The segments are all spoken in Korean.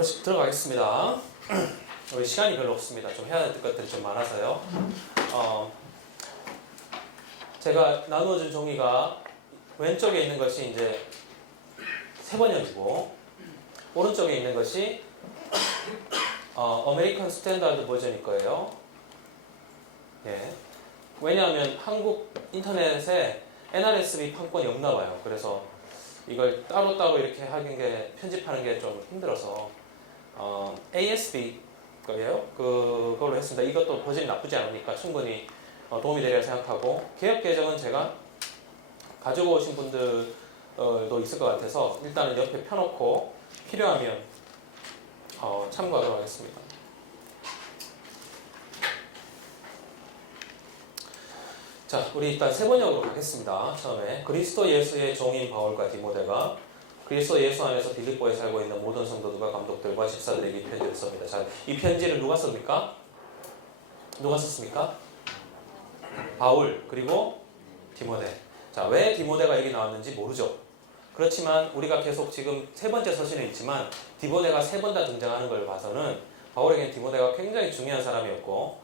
바로 들어가겠습니다. 우리 시간이 별로 없습니다. 좀 해야 될 것들이 좀 많아서요. 제가 나누어준 종이가 왼쪽에 있는 것이 이제 세 번역이고 오른쪽에 있는 것이 아메리칸 스탠다드 버전일 거예요. 예. 왜냐하면 한국 인터넷에 NRSV 판권이 없나 봐요. 그래서 이걸 따로따로 이렇게 하는 게 편집하는 게 좀 힘들어서 ASB 거예요. 그걸로 했습니다. 이것도 버전이 나쁘지 않으니까 충분히 도움이 되리라 생각하고 개역 개정은 제가 가지고 오신 분들도 있을 것 같아서 일단은 옆에 펴놓고 필요하면 참고하도록 하겠습니다. 자, 우리 일단 세 번역으로 가겠습니다. 처음에 그리스도 예수의 종인 바울과 디모데가 그리스도 예수 안에서 빌립보에 살고 있는 모든 성도들과 감독들과 집사들에게 이 편지를 씁니다. 자, 이 편지를 누가 씁니까? 누가 썼습니까? 바울 그리고 디모데. 자, 왜 디모데가 여기 나왔는지 모르죠. 그렇지만 우리가 계속 지금 세 번째 서신에 있지만 디모데가 세 번 다 등장하는 걸 봐서는 바울에게는 디모데가 굉장히 중요한 사람이었고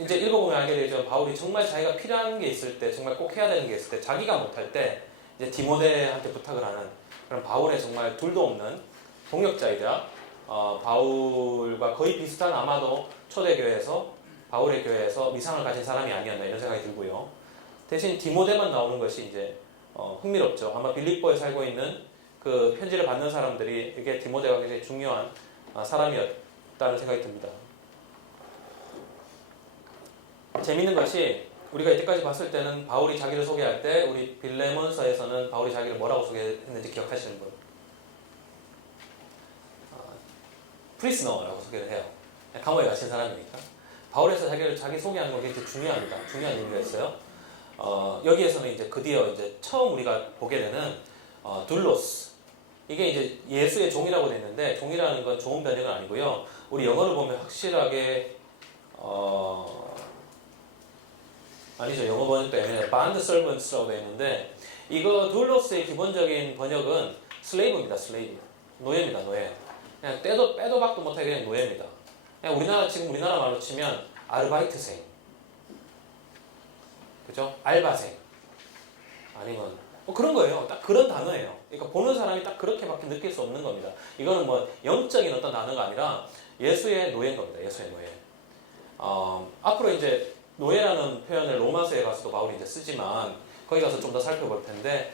이제 읽어보면 알게 되죠. 바울이 정말 자기가 필요한 게 있을 때, 정말 꼭 해야 되는 게 있을 때, 자기가 못할 때 이제 디모데한테 부탁을 하는 그런 바울의 정말 둘도 없는 동역자이자 바울과 거의 비슷한 아마도 초대교회에서 바울의 교회에서 위상을 가진 사람이 아니었나 이런 생각이 들고요. 대신 디모데만 나오는 것이 이제 흥미롭죠. 아마 빌립보에 살고 있는 그 편지를 받는 사람들이 이게 디모데가 굉장히 중요한 사람이었다는 생각이 듭니다. 재밌는 것이 우리가 이때까지 봤을 때는 바울이 자기를 소개할 때 우리 빌레몬서에서는 바울이 자기를 뭐라고 소개했는지 기억하시는 분? 프리스너라고 소개를 해요. 감옥에 갇힌 사람이니까. 바울에서 자기 소개하는 건 굉장히 중요합니다. 중요한 의미가 있어요. 여기에서는 이제 드디어 이제 처음 우리가 보게 되는 둘로스. 이게 이제 예수의 종이라고 되어 있는데 종이라는 건 좋은 번역은 아니고요. 우리 영어를 보면 확실하게 아니죠. 영어 번역도 아니라 bond servants라고 되어 있는데 이거 둘로스의 기본적인 번역은 슬레이브입니다. 슬레이브. 노예입니다. 노예. 그냥 빼도 박도 못하게 그냥 노예입니다. 그냥 지금 우리나라 말로 치면 아르바이트생. 그죠? 알바생. 아니면 뭐 그런 거예요. 딱 그런 단어예요. 그러니까 보는 사람이 딱 그렇게밖에 느낄 수 없는 겁니다. 이거는 뭐 영적인 어떤 단어가 아니라 예수의 노예인 겁니다. 예수의 노예. 앞으로 이제 노예라는 표현을 로마서에 가서도 바울이 이제 쓰지만 거기 가서 좀 더 살펴볼 텐데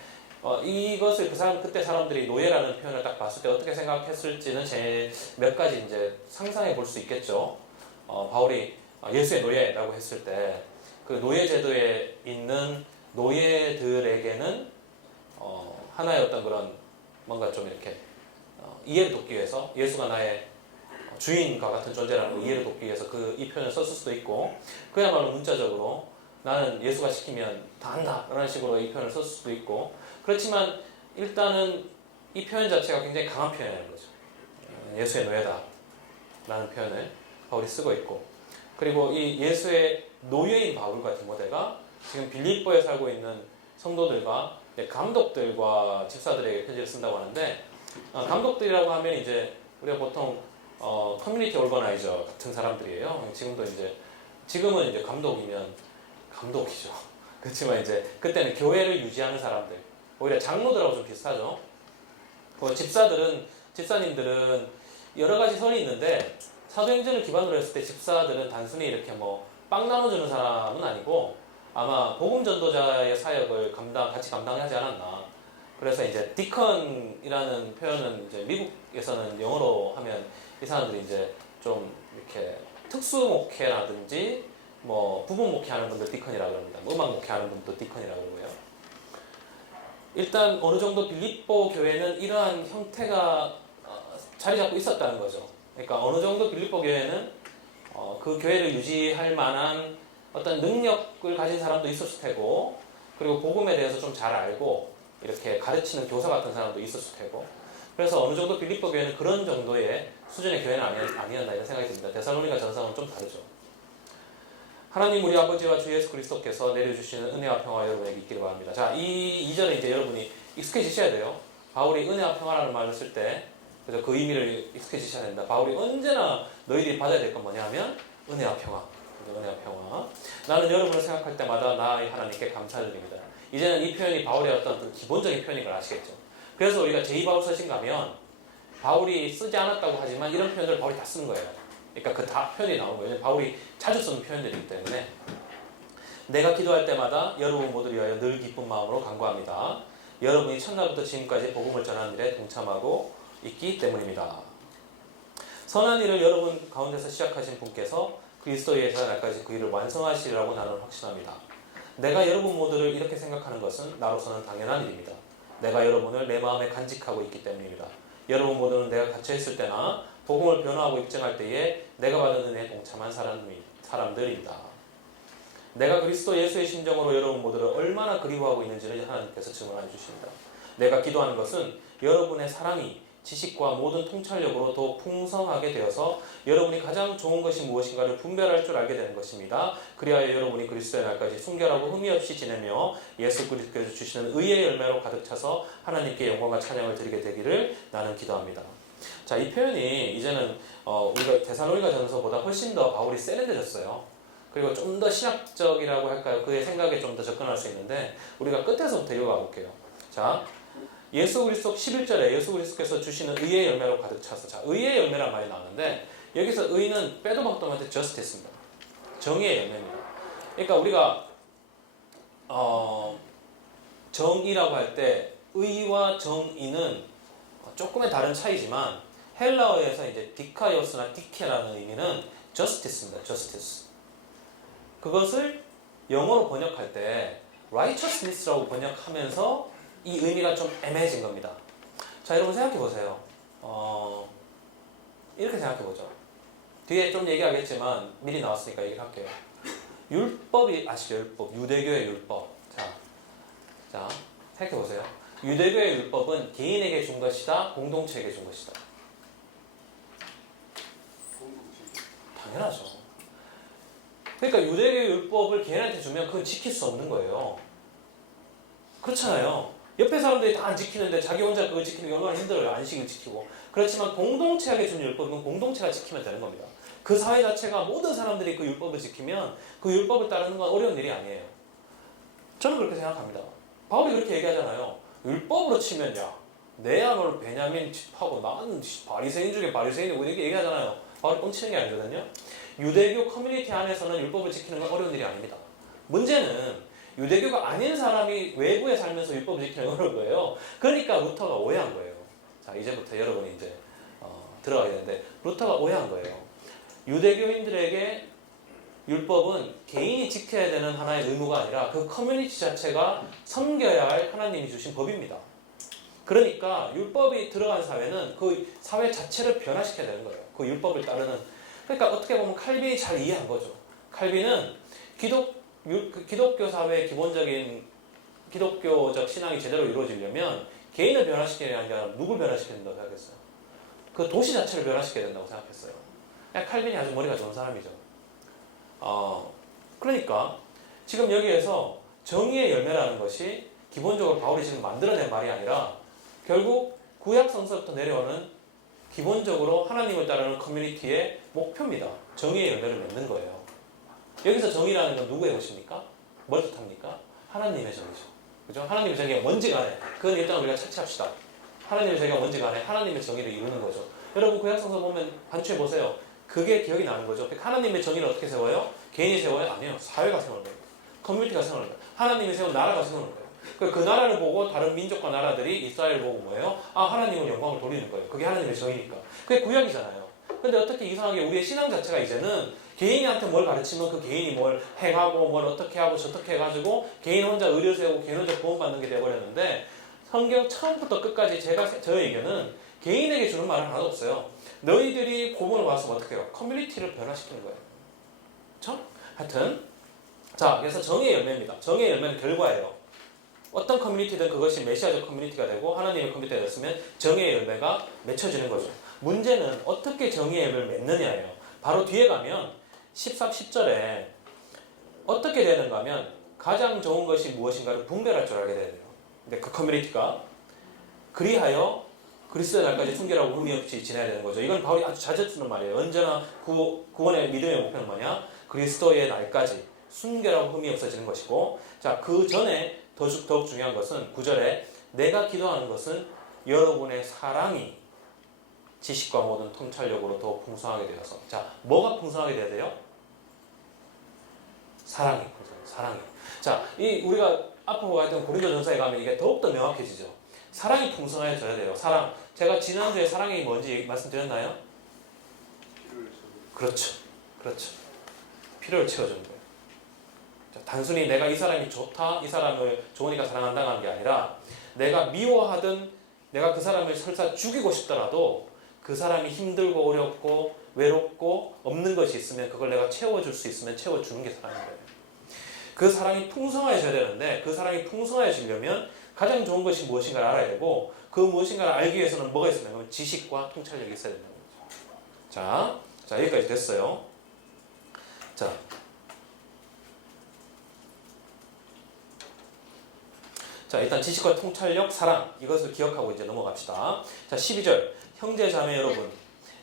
이것을 그때 사람들이 노예라는 표현을 딱 봤을 때 어떻게 생각했을지는 제 몇 가지 이제 상상해 볼 수 있겠죠. 바울이 예수의 노예라고 했을 때 그 노예 제도에 있는 노예들에게는 하나의 어떤 그런 뭔가 좀 이렇게 이해를 돕기 위해서 예수가 나의 주인과 같은 존재라는 걸 이해를 돕기 위해서 이 표현을 썼을 수도 있고 그야말로 문자적으로 나는 예수가 시키면 다 한다 라는 식으로 이 표현을 썼을 수도 있고 그렇지만 일단은 이 표현 자체가 굉장히 강한 표현이라는 거죠. 예수의 노예다 라는 표현을 바울이 쓰고 있고 그리고 이 예수의 노예인 바울과 디모데가 지금 빌립보에 살고 있는 성도들과 감독들과 집사들에게 편지를 쓴다고 하는데 감독들이라고 하면 이제 우리가 보통 커뮤니티 오거나이저 같은 사람들이에요. 지금은 이제 감독이면 감독이죠. 그렇지만 이제 그때는 교회를 유지하는 사람들, 오히려 장로들하고 좀 비슷하죠. 집사님들은 여러 가지 선이 있는데 사도행전을 기반으로 했을 때 집사들은 단순히 이렇게 뭐 빵 나눠주는 사람은 아니고 아마 복음 전도자의 사역을 같이 감당하지 않았나. 그래서 이제 디컨이라는 표현은 이제 미국에서는 영어로 하면 이 사람들이 이제 좀 이렇게 특수 목회라든지 뭐 부분 목회하는 분들 디컨이라고 그럽니다. 음악 목회하는 분도 디컨이라고 그러고요. 일단 어느 정도 빌립보 교회는 이러한 형태가 자리 잡고 있었다는 거죠. 그러니까 어느 정도 빌립보 교회는 그 교회를 유지할 만한 어떤 능력을 가진 사람도 있었을 테고 그리고 복음에 대해서 좀 잘 알고 이렇게 가르치는 교사 같은 사람도 있었을 테고 그래서 어느 정도 빌립보 교회는 그런 정도의 수준의 교회는 아니었나 이런 생각이 듭니다. 데살로니가 전서는 좀 다르죠. 하나님 우리 아버지와 주 예수 그리스도께서 내려주시는 은혜와 평화가 여러분에게 있기를 바랍니다. 자, 이 2절에 이제 여러분이 익숙해지셔야 돼요. 바울이 은혜와 평화라는 말을 쓸 때 그래서 그 의미를 익숙해지셔야 된다. 바울이 언제나 너희들이 받아야 될 건 뭐냐면 은혜와 평화. 은혜와 평화. 나는 여러분을 생각할 때마다 나의 하나님께 감사드립니다. 이제는 이 표현이 바울의 어떤 기본적인 표현인 걸 아시겠죠? 그래서 우리가 제2바울서신 가면 바울이 쓰지 않았다고 하지만 이런 표현들을 바울이 다 쓰는 거예요. 그러니까 그 다 표현이 나오는 거예요. 바울이 자주 쓰는 표현들이기 때문에 내가 기도할 때마다 여러분 모두를 위하여 늘 기쁜 마음으로 간구합니다. 여러분이 첫날부터 지금까지 복음을 전하는 일에 동참하고 있기 때문입니다. 선한 일을 여러분 가운데서 시작하신 분께서 그리스도의 날까지 그 일을 완성하시리라고 나는 확신합니다. 내가 여러분 모두를 이렇게 생각하는 것은 나로서는 당연한 일입니다. 내가 여러분을 내 마음에 간직하고 있기 때문입니다. 여러분 모두는 내가 갇혀있을 때나 복음을 변화하고 입증할 때에 내가 받은 은혜에 동참한 사람들입니다. 내가 그리스도 예수의 심정으로 여러분 모두를 얼마나 그리워하고 있는지를 하나님께서 증언해 주십니다. 내가 기도하는 것은 여러분의 사랑이 지식과 모든 통찰력으로 더 풍성하게 되어서 여러분이 가장 좋은 것이 무엇인가를 분별할 줄 알게 되는 것입니다. 그리하여 여러분이 그리스도의 날까지 순결하고 흠이 없이 지내며 예수 그리스도께서 주시는 의의 열매로 가득 차서 하나님께 영광과 찬양을 드리게 되기를 나는 기도합니다. 자, 이 표현이 이제는 우리가 데살로니가 전서보다 훨씬 더 바울이 세련되졌어요. 그리고 좀 더 신학적이라고 할까요? 그의 생각에 좀 더 접근할 수 있는데 우리가 끝에서부터 이어가 볼게요. 자, 예수 그리스도 11절에 예수 그리스도께서 주시는 의의 열매로 가득 차서, 자, 의의 열매란 말이 나오는데 여기서 의는 빼도 박도 못해 justice입니다. 정의의 열매입니다. 그러니까 우리가 정의라고 할 때 의와 정의는 조금의 다른 차이지만 헬라어에서 이제 디카이오스나 디케라는 의미는 justice입니다. justice. 그것을 영어로 번역할 때 righteousness라고 번역하면서 이 의미가 좀 애매해진 겁니다. 자, 여러분 생각해 보세요. 이렇게 생각해 보죠. 뒤에 좀 얘기하겠지만 미리 나왔으니까 얘기할게요. 율법이 아시죠? 율법, 유대교의 율법. 자, 생각해 보세요. 유대교의 율법은 개인에게 준 것이다, 공동체에게 준 것이다. 당연하죠. 그러니까 유대교의 율법을 개인한테 주면 그건 지킬 수 없는 거예요. 그렇잖아요. 옆에 사람들이 다 안 지키는데 자기 혼자 그걸 지키는 게 얼마나 힘들어요. 안식을 지키고. 그렇지만 공동체에게 준 율법은 공동체가 지키면 되는 겁니다. 그 사회 자체가 모든 사람들이 그 율법을 지키면 그 율법을 따르는 건 어려운 일이 아니에요. 저는 그렇게 생각합니다. 바울이 그렇게 얘기하잖아요. 율법으로 치면 야, 내야말로 베냐민 집하고 나는 바리새인 중에 바리새인이고 이렇게 얘기하잖아요. 바울이 뻥치는 게 아니거든요. 유대교 커뮤니티 안에서는 율법을 지키는 건 어려운 일이 아닙니다. 문제는 유대교가 아닌 사람이 외부에 살면서 율법을 지키는 건 어려운 거예요. 그러니까 루터가 오해한 거예요. 자, 이제부터 여러분이 이제 들어가게 되는데 루터가 오해한 거예요. 유대교인들에게 율법은 개인이 지켜야 되는 하나의 의무가 아니라 그 커뮤니티 자체가 섬겨야 할 하나님이 주신 법입니다. 그러니까 율법이 들어간 사회는 그 사회 자체를 변화시켜야 되는 거예요. 그 율법을 따르는. 그러니까 어떻게 보면 칼빈이 잘 이해한 거죠. 칼빈은 기독교 사회의 기본적인 기독교적 신앙이 제대로 이루어지려면 개인을 변화시켜야 하는 게 아니라 누굴 변화시켜야 된다고 생각했어요. 그 도시 자체를 변화시켜야 된다고 생각했어요. 칼빈이 아주 머리가 좋은 사람이죠. 그러니까 지금 여기에서 정의의 열매라는 것이 기본적으로 바울이 지금 만들어낸 말이 아니라 결국 구약 성서부터 내려오는 기본적으로 하나님을 따르는 커뮤니티의 목표입니다. 정의의 열매를 맺는 거예요. 여기서 정의라는 건 누구의 것입니까? 뭘 뜻합니까? 하나님의 정의죠. 그죠? 하나님의 정의가 뭔지 간에 그건 일단 우리가 차치합시다. 하나님의 정의가 뭔지 간에 하나님의 정의를 이루는 거죠. 여러분 구약성서 보면 반추해 보세요. 그게 기억이 나는 거죠. 하나님의 정의를 어떻게 세워요? 개인이 세워요? 아니요. 사회가 세우는 거예요. 커뮤니티가 세우는 거예요. 하나님이 세운 나라가 세우는 거예요. 그 나라를 보고 다른 민족과 나라들이 이스라엘을 보고 뭐예요? 아, 하나님은 영광을 돌리는 거예요. 그게 하나님의 정의니까. 그게 구약이잖아요. 근데 어떻게 이상하게 우리의 신앙 자체가 이제는 개인한테 뭘 가르치면 그 개인이 뭘 행하고 뭘 어떻게 하고 저떻게 해가지고 개인 혼자 의를 세우고 개인 혼자 구원받는 게 돼버렸는데 성경 처음부터 끝까지 저의 의견은 개인에게 주는 말은 하나도 없어요. 너희들이 복음을 받아서 어떻게 해요? 커뮤니티를 변화시키는 거예요. 그렇죠? 하여튼 자, 그래서 정의의 열매입니다. 정의의 열매는 결과예요. 어떤 커뮤니티든 그것이 메시아적 커뮤니티가 되고 하나님의 커뮤니티가 됐으면 정의의 열매가 맺혀지는 거죠. 문제는 어떻게 정의의 열매를 맺느냐예요. 바로 뒤에 가면 13, 10절에 어떻게 되는가 하면 가장 좋은 것이 무엇인가를 분별할 줄 알게 돼요. 근데 그 커뮤니티가 그리하여 그리스도의 날까지 순결하고 흠이 없이 지내야 되는 거죠. 이건 바울이 아주 자주 쓰는 말이에요. 언제나 구원의 믿음의 목표는 뭐냐? 그리스도의 날까지 순결하고 흠이 없어지는 것이고, 자, 그 전에 더욱 중요한 것은 9절에 내가 기도하는 것은 여러분의 사랑이 지식과 모든 통찰력으로 더 풍성하게 되어서. 자, 뭐가 풍성하게 돼야 돼요? 사랑이. 자, 우리가 앞으로 가던 고린도전서에 가면 이게 더욱더 명확해지죠. 사랑이 풍성해져야 돼요. 사랑. 제가 지난주에 사랑이 뭔지 말씀드렸나요? 그렇죠. 필요를 채워주는 거예요. 자, 단순히 내가 이 사람이 좋다, 이 사람을 좋으니까 사랑한다는 하는 게 아니라 내가 미워하든 내가 그 사람을 설사 죽이고 싶더라도 그 사람이 힘들고 어렵고 외롭고 없는 것이 있으면 그걸 내가 채워줄 수 있으면 채워주는 게 사랑인 거예요. 그 사랑이 풍성해져야 되는데 그 사랑이 풍성해지려면 가장 좋은 것이 무엇인가를 알아야 되고 그 무엇인가를 알기 위해서는 뭐가 있어야 되냐면 지식과 통찰력이 있어야 된다는 거죠. 자, 여기까지 됐어요. 자, 일단 지식과 통찰력, 사랑 이것을 기억하고 이제 넘어갑시다. 자, 12절 형제 자매 여러분,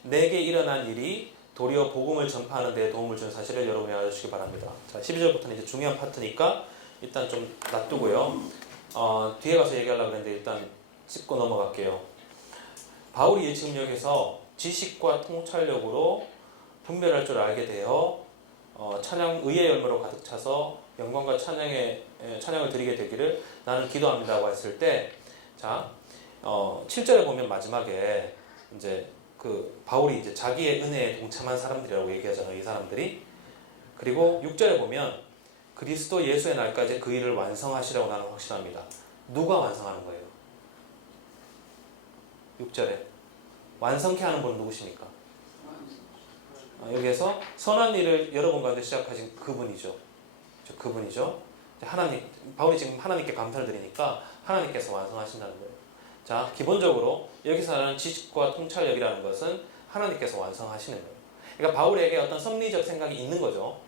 내게 일어난 일이 도리어 복음을 전파하는 데 도움을 준 사실을 여러분이 알아주시기 바랍니다. 자, 12절부터는 이제 중요한 파트니까 일단 좀 놔두고요. 뒤에 가서 얘기하려고 했는데 일단 짚고 넘어갈게요. 바울이 지금 여기서 지식과 통찰력으로 분별할 줄 알게 되어 찬양 의의 열매로 가득 차서 영광과 찬양을 드리게 되기를 나는 기도합니다고 했을 때, 자, 7절에 보면 마지막에 이제 그 바울이 이제 자기의 은혜에 동참한 사람들이라고 얘기하잖아요, 이 사람들이. 그리고 6절에 보면 그리스도 예수의 날까지 그 일을 완성하시라고 나는 확신합니다. 누가 완성하는 거예요? 6절에 완성케 하는 분은 누구십니까? 여기에서 선한 일을 여러분 가운데 시작하신 그분이죠. 하나님, 바울이 지금 하나님께 감사를 드리니까 하나님께서 완성하신다는 거예요. 자, 기본적으로 여기서 하는 지식과 통찰력이라는 것은 하나님께서 완성하시는 거예요. 그러니까 바울에게 어떤 섭리적 생각이 있는 거죠.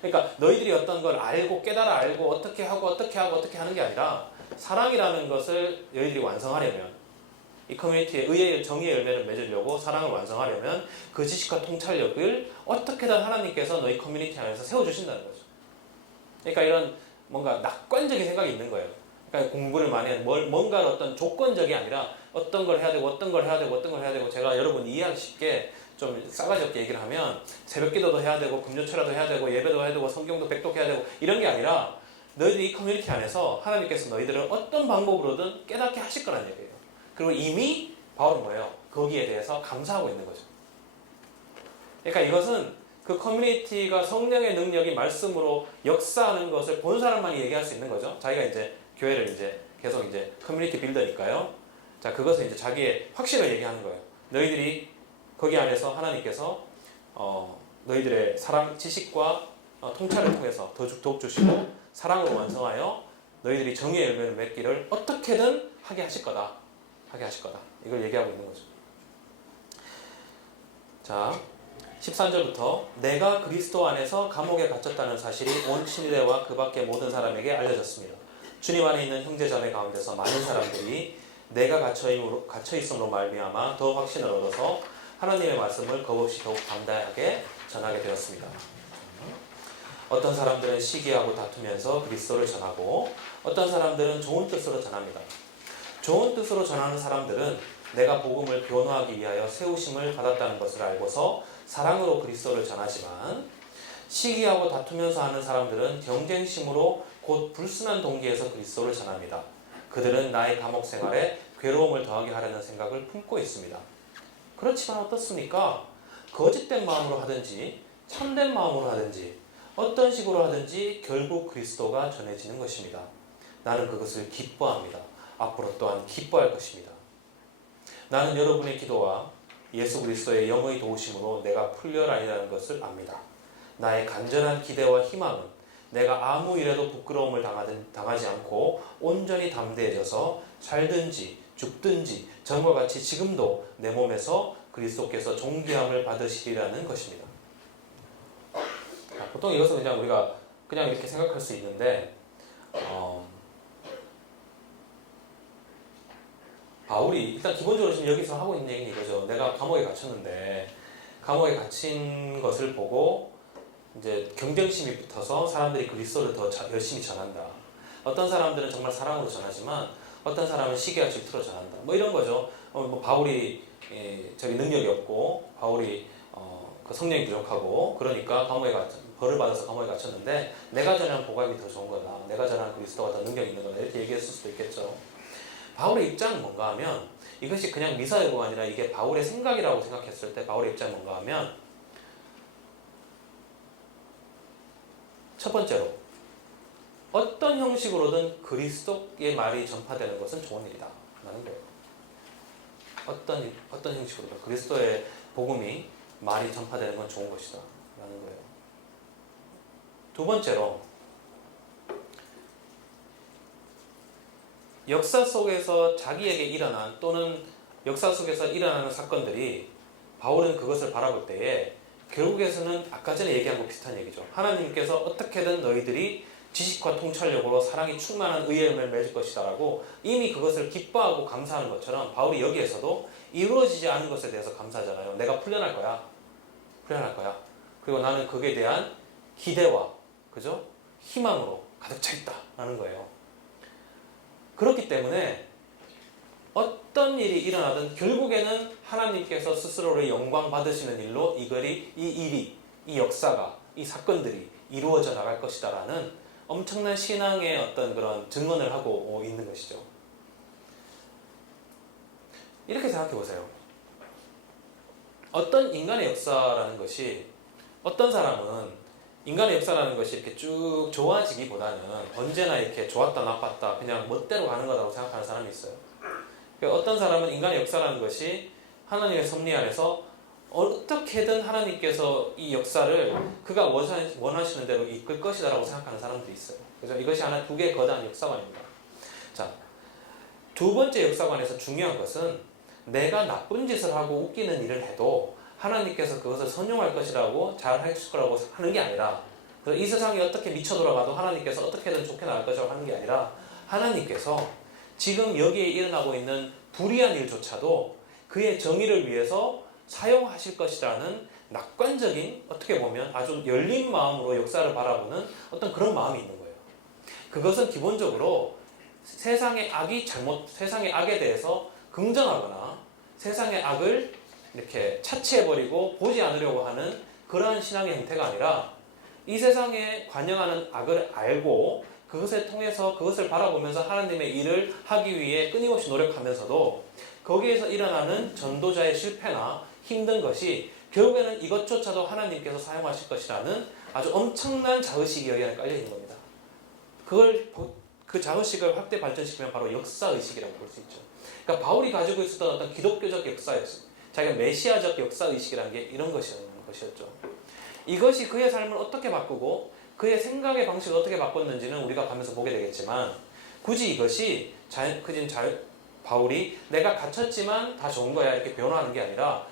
그러니까 너희들이 어떤 걸 알고 깨달아 알고 어떻게 하는 게 아니라 사랑이라는 것을 너희들이 완성하려면 이 커뮤니티에 의의 정의의 열매를 맺으려고 사랑을 완성하려면 그 지식과 통찰력을 어떻게든 하나님께서 너희 커뮤니티 안에서 세워주신다는 거죠. 그러니까 이런 뭔가 낙관적인 생각이 있는 거예요. 그러니까 공부를 많이 하는 뭔가 어떤 조건적이 아니라 어떤 걸 해야 되고 제가 여러분 이해하기 쉽게 좀 싸가지 없게 얘기를 하면 새벽 기도도 해야 되고 금요철야도 해야 되고 예배도 해야 되고 성경도 백독해야 되고 이런 게 아니라 너희들이 이 커뮤니티 안에서 하나님께서 너희들을 어떤 방법으로든 깨닫게 하실 거라는 얘기예요. 그리고 이미 바울은 뭐예요? 거기에 대해서 감사하고 있는 거죠. 그러니까 이것은 그 커뮤니티가 성령의 능력이 말씀으로 역사하는 것을 본 사람만이 얘기할 수 있는 거죠. 자기가 이제 교회를 이제 계속 이제 커뮤니티 빌더니까요. 자, 그것을 이제 자기의 확신을 얘기하는 거예요. 너희들이 거기 안에서 하나님께서 너희들의 사랑, 지식과 통찰을 통해서 더욱 주시고 사랑으로 완성하여 너희들이 정의의 열매를 맺기를 어떻게든 하게 하실 거다. 이걸 얘기하고 있는 거죠. 자, 13절부터 내가 그리스도 안에서 감옥에 갇혔다는 사실이 온 친위대와 그 밖의 모든 사람에게 알려졌습니다. 주님 안에 있는 형제자매 가운데서 많은 사람들이 내가 갇혀있음으로 말미암아 더 확신을 얻어서 하나님의 말씀을 겁없이 더욱 담대하게 전하게 되었습니다. 어떤 사람들은 시기하고 다투면서 그리스도를 전하고 어떤 사람들은 좋은 뜻으로 전합니다. 좋은 뜻으로 전하는 사람들은 내가 복음을 변호하기 위하여 세우심을 받았다는 것을 알고서 사랑으로 그리스도를 전하지만 시기하고 다투면서 하는 사람들은 경쟁심으로 곧 불순한 동기에서 그리스도를 전합니다. 그들은 나의 감옥 생활에 괴로움을 더하게 하려는 생각을 품고 있습니다. 그렇지만 어떻습니까? 거짓된 마음으로 하든지 참된 마음으로 하든지 어떤 식으로 하든지 결국 그리스도가 전해지는 것입니다. 나는 그것을 기뻐합니다. 앞으로 또한 기뻐할 것입니다. 나는 여러분의 기도와 예수 그리스도의 영의 도우심으로 내가 풀려라니라는 것을 압니다. 나의 간절한 기대와 희망은 내가 아무 일에도 부끄러움을 당하지 않고 온전히 담대해져서 살든지 죽든지 전과 같이 지금도 내 몸에서 그리스도께서 존귀함을 받으시리라는 것입니다. 보통 이것은 그냥 우리가 그냥 이렇게 생각할 수 있는데 바울이 일단 기본적으로 지금 여기서 하고 있는 얘기는 이거죠. 내가 감옥에 갇혔는데 감옥에 갇힌 것을 보고 이제 경쟁심이 붙어서 사람들이 그리스도를 더 열심히 전한다. 어떤 사람들은 정말 사랑으로 전하지만 어떤 사람은 시기와 질투로 전한다. 뭐 이런 거죠. 뭐 바울이 저기 능력이 없고 바울이 그 성령이 부족하고 그러니까 벌을 받아서 감옥에 갇혔는데 내가 전하는 복음이 더 좋은 거다. 내가 전하는 그리스도가 더 능력이 있는 거다. 이렇게 얘기했을 수도 있겠죠. 바울의 입장은 뭔가 하면 이것이 그냥 미사여구가 아니라 이게 바울의 생각이라고 생각했을 때 바울의 입장은 뭔가 하면 첫 번째로 어떤 형식으로든 그리스도의 말이 전파되는 것은 좋은 일이다 라는 거예요. 어떤 형식으로든 그리스도의 복음이 말이 전파되는 건 좋은 것이다 라는 거예요. 두 번째로 역사 속에서 자기에게 일어난 또는 역사 속에서 일어나는 사건들이 바울은 그것을 바라볼 때에 결국에서는 아까 전에 얘기한 거 비슷한 얘기죠. 하나님께서 어떻게든 너희들이 지식과 통찰력으로 사랑이 충만한 의의 열매를 맺을 것이다 라고 이미 그것을 기뻐하고 감사하는 것처럼 바울이 여기에서도 이루어지지 않은 것에 대해서 감사하잖아요. 내가 풀려날 거야. 그리고 나는 거기에 대한 기대와 그죠? 희망으로 가득 차 있다 라는 거예요. 그렇기 때문에 어떤 일이 일어나든 결국에는 하나님께서 스스로를 영광 받으시는 일로 이 역사가, 이 사건들이 이루어져 나갈 것이다 라는 엄청난 신앙의 어떤 그런 증언을 하고 있는 것이죠. 이렇게 생각해 보세요. 어떤 인간의 역사라는 것이 어떤 사람은 인간의 역사라는 것이 이렇게 쭉 좋아지기보다는 언제나 이렇게 좋았다 나빴다 그냥 멋대로 가는 거라고 생각하는 사람이 있어요. 어떤 사람은 인간의 역사라는 것이 하나님의 섭리 안에서 어떻게든 하나님께서 이 역사를 그가 원하시는 대로 이끌 것이다 라고 생각하는 사람들이 있어요. 그래서 이것이 두 개의 거대한 역사관입니다. 자, 두 번째 역사관에서 중요한 것은 내가 나쁜 짓을 하고 웃기는 일을 해도 하나님께서 그것을 선용할 것이라고 잘 하실 거라고 하는 게 아니라 이 세상이 어떻게 미쳐 돌아가도 하나님께서 어떻게든 좋게 나갈 것이라고 하는 게 아니라 하나님께서 지금 여기에 일어나고 있는 불의한 일조차도 그의 정의를 위해서 사용하실 것이라는 낙관적인 어떻게 보면 아주 열린 마음으로 역사를 바라보는 어떤 그런 마음이 있는 거예요. 그것은 기본적으로 세상의 악에 대해서 긍정하거나 세상의 악을 이렇게 차치해버리고 보지 않으려고 하는 그러한 신앙의 형태가 아니라 이 세상에 관영하는 악을 알고 그것을 통해서 그것을 바라보면서 하나님의 일을 하기 위해 끊임없이 노력하면서도 거기에서 일어나는 전도자의 실패나 힘든 것이 결국에는 이것조차도 하나님께서 사용하실 것이라는 아주 엄청난 자의식이 여기 안에 깔려 있는 겁니다. 그 자의식을 확대 발전시키면 바로 역사의식이라고 볼 수 있죠. 그러니까 바울이 가지고 있었던 어떤 기독교적 역사의식, 자기가 메시아적 역사의식이라는 게 이런 것이었죠. 이것이 그의 삶을 어떻게 바꾸고 그의 생각의 방식을 어떻게 바꿨는지는 우리가 가면서 보게 되겠지만 굳이 이것이 바울이 내가 갇혔지만 다 좋은 거야 이렇게 변호하는 게 아니라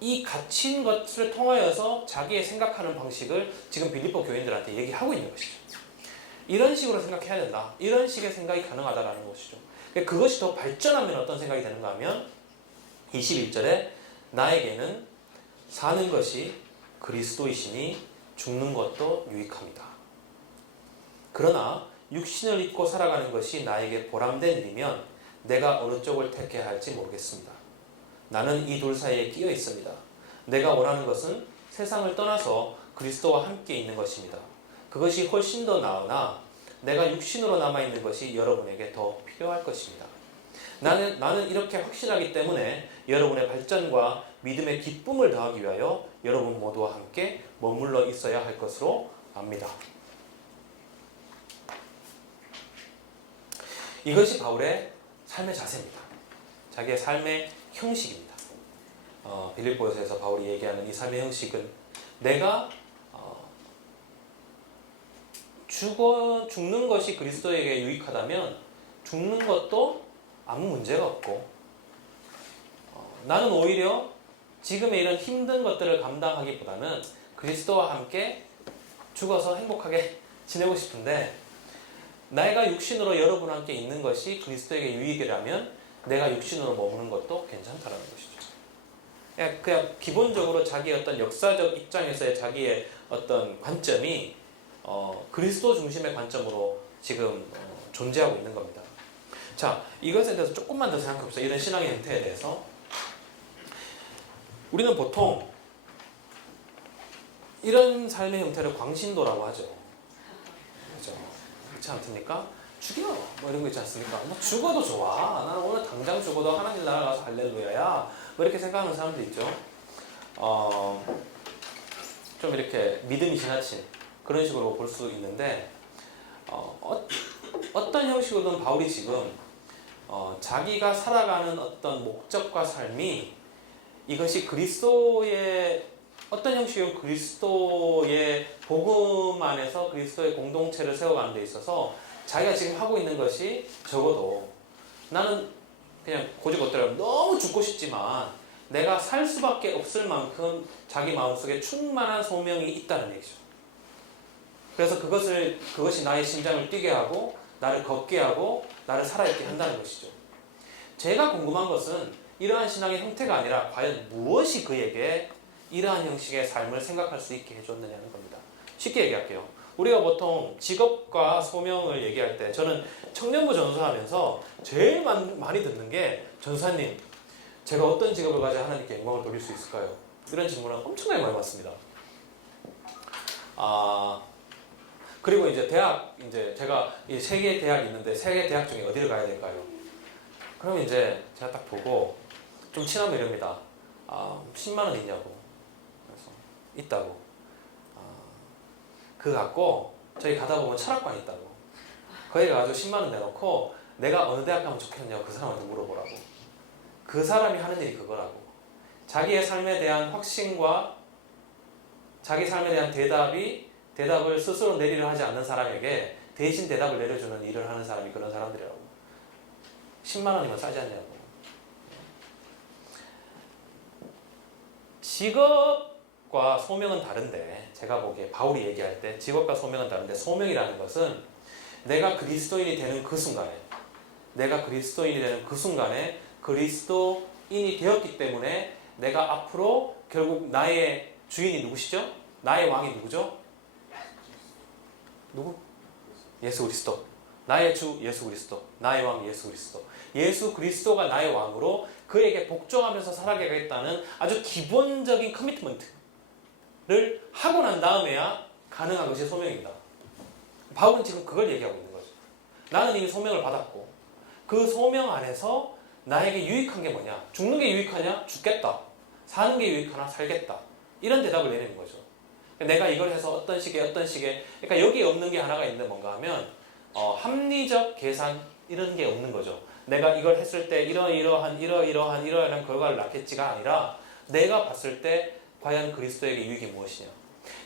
이 갇힌 것을 통하여서 자기의 생각하는 방식을 지금 빌립보 교인들한테 얘기하고 있는 것이죠. 이런 식으로 생각해야 된다. 이런 식의 생각이 가능하다라는 것이죠. 그것이 더 발전하면 어떤 생각이 되는가 하면 21절에 나에게는 사는 것이 그리스도이시니 죽는 것도 유익합니다. 그러나 육신을 입고 살아가는 것이 나에게 보람된 일이면 내가 어느 쪽을 택해야 할지 모르겠습니다. 나는 이 둘 사이에 끼어 있습니다. 내가 원하는 것은 세상을 떠나서 그리스도와 함께 있는 것입니다. 그것이 훨씬 더 나으나 내가 육신으로 남아있는 것이 여러분에게 더 필요할 것입니다. 나는 이렇게 확신하기 때문에 여러분의 발전과 믿음의 기쁨을 더하기 위하여 여러분 모두와 함께 머물러 있어야 할 것으로 압니다. 이것이 바울의 삶의 자세입니다. 자기의 삶의 형식입니다. 빌립보서에서 바울이 얘기하는 이 삶의 형식은 내가 죽는 것이 그리스도에게 유익하다면 죽는 것도 아무 문제가 없고 나는 오히려 지금의 이런 힘든 것들을 감당하기보다는 그리스도와 함께 죽어서 행복하게 지내고 싶은데 내가 육신으로 여러분과 함께 있는 것이 그리스도에게 유익이라면 내가 육신으로 머무는 것도 괜찮다라는 것이죠. 그냥 기본적으로 자기의 어떤 역사적 입장에서의 자기의 어떤 관점이 그리스도 중심의 관점으로 지금 존재하고 있는 겁니다. 자, 이것에 대해서 조금만 더 생각해 봅시다. 이런 신앙의 형태에 대해서. 우리는 보통 이런 삶의 형태를 광신도라고 하죠. 그렇죠? 그렇지 않습니까? 죽여! 뭐 이런 거 있지 않습니까? 뭐 죽어도 좋아. 나는 오늘 당장 죽어도 하나님 나라 가서 할렐루야야. 뭐 이렇게 생각하는 사람들 있죠. 좀 이렇게 믿음이 지나친 그런 식으로 볼 수 있는데 어떤 형식으로든 바울이 지금 자기가 살아가는 어떤 목적과 삶이 이것이 그리스도의 어떤 형식으로 그리스도의 복음 안에서 그리스도의 공동체를 세워가는 데 있어서 자기가 지금 하고 있는 것이 적어도 나는 그냥 고지것대로 너무 죽고 싶지만 내가 살 수밖에 없을 만큼 자기 마음속에 충만한 소명이 있다는 얘기죠. 그래서 그것이 나의 심장을 뛰게 하고 나를 걷게 하고 나를 살아있게 한다는 것이죠. 제가 궁금한 것은 이러한 신앙의 형태가 아니라 과연 무엇이 그에게 이러한 형식의 삶을 생각할 수 있게 해줬느냐는 겁니다. 쉽게 얘기할게요. 우리가 보통 직업과 소명을 얘기할 때 저는 청년부 전도사하면서 제일 많이 듣는 게 전사님, 제가 어떤 직업을 가져야 하나님께 영광을 돌릴 수 있을까요? 이런 질문을 엄청나게 많이 받습니다. 그리고 이제 제가 이 세 개의 대학이 있는데 세 개의 대학 중에 어디를 가야 될까요? 그러면 이제 제가 딱 보고 좀 친하면 이럽니다. 10만 원 있냐고. 그래서 있다고. 그거 갖고 저희 가다 보면 철학관이 있다고. 거기 가가지고 10만 원 내놓고 내가 어느 대학 가면 좋겠냐고 그 사람한테 물어보라고. 그 사람이 하는 일이 그거라고. 자기의 삶에 대한 확신과 자기 삶에 대한 대답을 스스로 내리려 하지 않는 사람에게 대신 대답을 내려주는 일을 하는 사람이 그런 사람들이라고. 10만 원이면 싸지 않냐고. 직업과 소명은 다른데 제가 보기에 바울이 얘기할 때 직업과 소명은 다른데 소명이라는 것은 내가 그리스도인이 되는 그 순간에 그리스도인이 되었기 때문에 내가 앞으로 결국 나의 주인이 누구시죠? 나의 왕이 누구죠? 누구? 예수 그리스도. 나의 주 예수 그리스도. 나의 왕 예수 그리스도. 예수 그리스도가 나의 왕으로 그에게 복종하면서 살아가겠다는 아주 기본적인 커미트먼트를 하고 난 다음에야 가능한 것이 소명입니다. 바울은 지금 그걸 얘기하고 있는 거죠. 나는 이미 소명을 받았고 그 소명 안에서 나에게 유익한 게 뭐냐? 죽는 게 유익하냐? 죽겠다. 사는 게 유익하나? 살겠다. 이런 대답을 내리는 거죠. 내가 이걸 해서 어떤 식의 그러니까 여기에 없는 게 하나가 있는데 뭔가 하면 합리적 계산 이런 게 없는 거죠. 내가 이걸 했을 때 이러이러한 결과를 낳겠지가 아니라 내가 봤을 때 과연 그리스도에게 유익이 무엇이냐.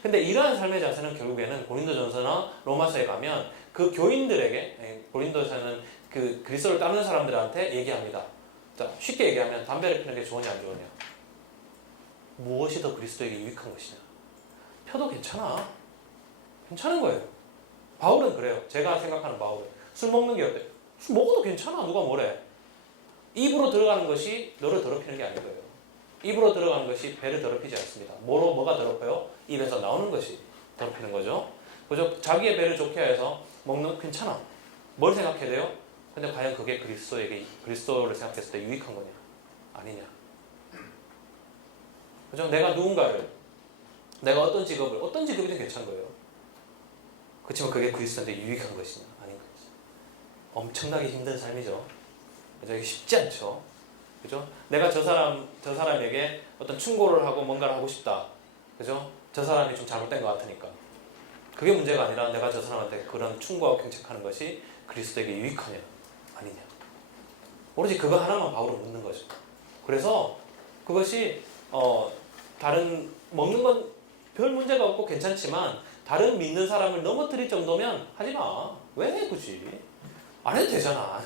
근데 이러한 삶의 자세는 결국에는 고린도전서나 로마서에 가면 그 교인들에게 고린도서는 그 그리스도를 따르는 사람들한테 얘기합니다. 자, 쉽게 얘기하면 담배를 피우는 게 좋으냐 안 좋으냐. 무엇이 더 그리스도에게 유익한 것이냐. 펴도 괜찮은 거예요. 바울은 그래요. 제가 생각하는 바울은 술 먹는 게 어때요? 술 먹어도 괜찮아. 누가 뭐래. 입으로 들어가는 것이 너를 더럽히는 게 아니고요. 입으로 들어가는 것이 배를 더럽히지 않습니다. 뭐가 더럽혀요? 입에서 나오는 것이 더럽히는 거죠. 그죠? 자기의 배를 좋게 해서 먹는 괜찮아. 뭘 생각해야 돼요? 근데 과연 그게 그리스도를 생각했을 때 유익한 거냐? 아니냐? 그죠? 내가 어떤 직업이든 괜찮은 거예요. 그렇지만 그게 그리스도한테 유익한 것이냐? 아닌 것이냐? 엄청나게 힘든 삶이죠. 그죠? 이게 쉽지 않죠. 그죠? 내가 저 사람에게 어떤 충고를 하고 뭔가를 하고 싶다. 그죠? 저 사람이 좀 잘못된 것 같으니까. 그게 문제가 아니라 내가 저 사람한테 그런 충고하고 경책하는 것이 그리스도에게 유익하냐? 아니냐? 오로지 그거 하나만 바울은 묻는 거죠. 그래서 그것이 다른 먹는 건 별 문제가 없고 괜찮지만 다른 믿는 사람을 넘어뜨릴 정도면 하지 마. 왜 굳이? 안 해도 되잖아.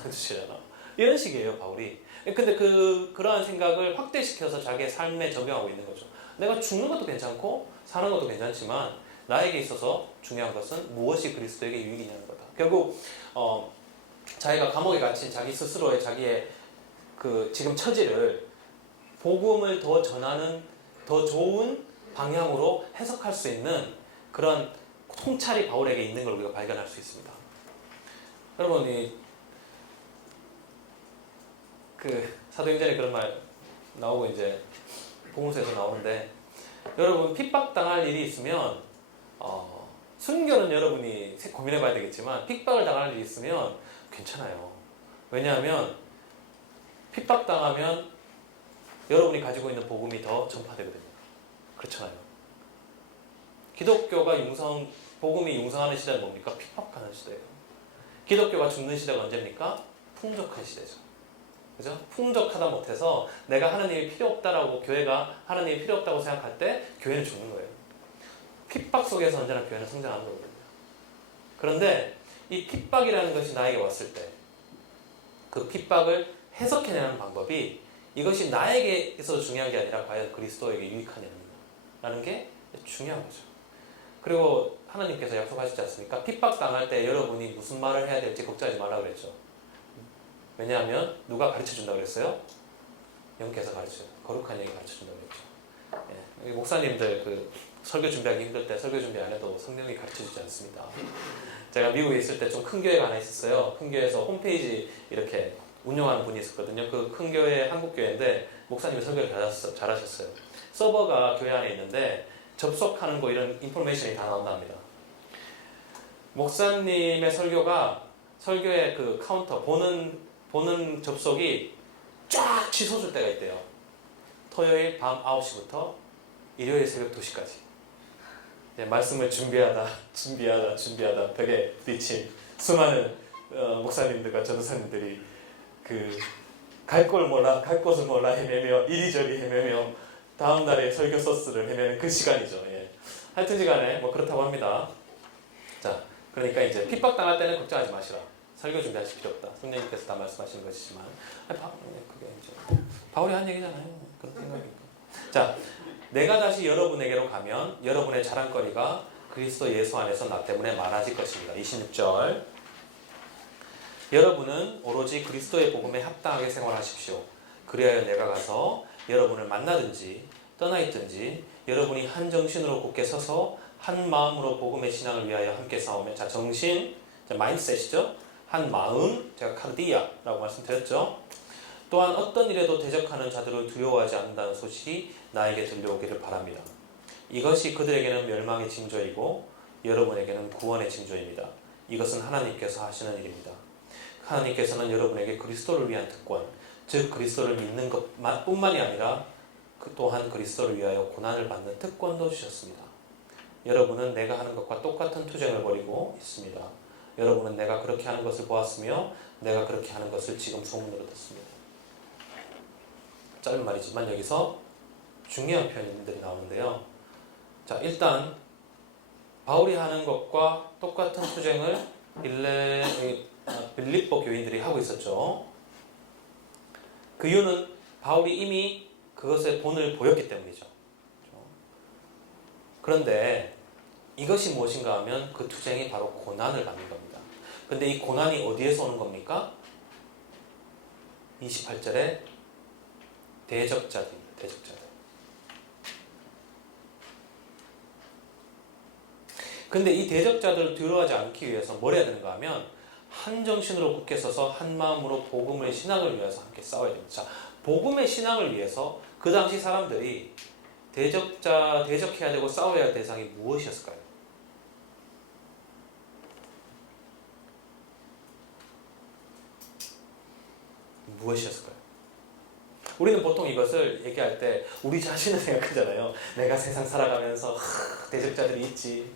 이런 식이에요, 바울이. 근데 그러한 생각을 확대시켜서 자기의 삶에 적용하고 있는 거죠. 내가 죽는 것도 괜찮고 사는 것도 괜찮지만 나에게 있어서 중요한 것은 무엇이 그리스도에게 유익이냐는 거다. 결국 자기가 감옥에 갇힌 자기 스스로의 자기의 그 지금 처지를 복음을 더 전하는 더 좋은 방향으로 해석할 수 있는 그런 통찰이 바울에게 있는 걸 우리가 발견할 수 있습니다. 여러분, 그 사도행전에 그런 말 나오고 이제 복음서에서 나오는데, 여러분 핍박당할 일이 있으면 순교는 여러분이 고민해봐야 되겠지만 핍박을 당할 일이 있으면 괜찮아요. 왜냐하면 핍박당하면 여러분이 가지고 있는 복음이 더 전파되거든요. 그렇잖아요. 기독교가 복음이 융성하는 시대는 뭡니까? 핍박하는 시대예요. 기독교가 죽는 시대가 언제입니까? 풍족한 시대죠. 그죠? 풍족하다 못해서 내가 하나님이 필요 없다라고, 교회가 하나님이 필요 없다고 생각할 때 교회는 죽는 거예요. 핍박 속에서 언제나 교회는 성장하는 거거든요. 그런데 이 핍박이라는 것이 나에게 왔을 때 그 핍박을 해석해내는 방법이 이것이 나에게 있어서 중요한 게 아니라 과연 그리스도에게 유익하냐라는 게 중요한 거죠. 그리고 하나님께서 약속하시지 않습니까? 핍박당할 때 여러분이 무슨 말을 해야 될지 걱정하지 말라고 그랬죠. 왜냐하면 누가 가르쳐준다고 그랬어요? 영께서 가르쳐요. 거룩한 영이 가르쳐준다고 그랬죠. 예. 목사님들 그 설교 준비하기 힘들 때 설교 준비 안 해도 성령이 가르쳐주지 않습니다. 제가 미국에 있을 때 좀 큰 교회가 하나 있었어요. 큰 교회에서 홈페이지 이렇게 운영하는 분이 있었거든요. 그 큰 교회, 한국 교회인데 목사님이 설교를 잘하셨어요. 서버가 교회 안에 있는데 접속하는 거 이런 인포메이션이 다 나온답니다. 목사님의 설교의 그 카운터 보는 접속이 쫙 치솟을 때가 있대요. 토요일 밤 9시부터 일요일 새벽 2시까지. 말씀을 준비하다 벽에 부딪힌 수많은 목사님들과 전도사님들이 그 갈 곳을 몰라 헤매며 이리저리 헤매며 다음 날에 설교 소스를 헤매는 그 시간이죠. 예. 하여튼 시간에 뭐 그렇다고 합니다. 자, 그러니까 이제 핍박당할 때는 걱정하지 마시라. 설교 준비하실 필요 없다. 성령님께서 다 말씀하시는 것이지만, 그게 이제 바울이 한 얘기잖아요. 그런 생각이니까. 자, 내가 다시 여러분에게로 가면 여러분의 자랑거리가 그리스도 예수 안에서 나 때문에 많아질 것입니다. 26절. 여러분은 오로지 그리스도의 복음에 합당하게 생활하십시오. 그리하여 내가 가서 여러분을 만나든지 떠나 있든지 여러분이 한 정신으로 굳게 서서 한 마음으로 복음의 신앙을 위하여 함께 싸우며, 자, 정신, 자, 마인드셋이죠. 한 마음, 제가 카르디아라고 말씀드렸죠. 또한 어떤 일에도 대적하는 자들을 두려워하지 않는다는 소식이 나에게 들려오기를 바랍니다. 이것이 그들에게는 멸망의 징조이고 여러분에게는 구원의 징조입니다. 이것은 하나님께서 하시는 일입니다. 하나님께서는 여러분에게 그리스도를 위한 특권, 즉 그리스도를 믿는 것뿐만이 아니라 또한 그리스도를 위하여 고난을 받는 특권도 주셨습니다. 여러분은 내가 하는 것과 똑같은 투쟁을 벌이고 있습니다. 여러분은 내가 그렇게 하는 것을 보았으며 내가 그렇게 하는 것을 지금 소문으로 듣습니다. 짧은 말이지만 여기서 중요한 표현들이 나오는데요. 자, 일단 바울이 하는 것과 똑같은 투쟁을 빌립보 교인들이 하고 있었죠. 그 이유는 바울이 이미 그것의 본을 보였기 때문이죠. 그런데 이것이 무엇인가 하면 그 투쟁이 바로 고난을 받는 겁니다. 근데 이 고난이 어디에서 오는 겁니까? 28절에 대적자들입니다. 대적자들. 근데 이 대적자들을 두려워하지 않기 위해서 뭘 해야 되는가 하면 한 정신으로 굳게 서서 한 마음으로 복음의 신앙을 위해서 함께 싸워야 됩니다. 자, 복음의 신앙을 위해서 그 당시 사람들이 대적해야 되고 싸워야 할 대상이 무엇이었을까요? 무엇이었을까요? 우리는 보통 이것을 얘기할 때 우리 자신을 생각하잖아요. 내가 세상 살아가면서 대적자들이 있지.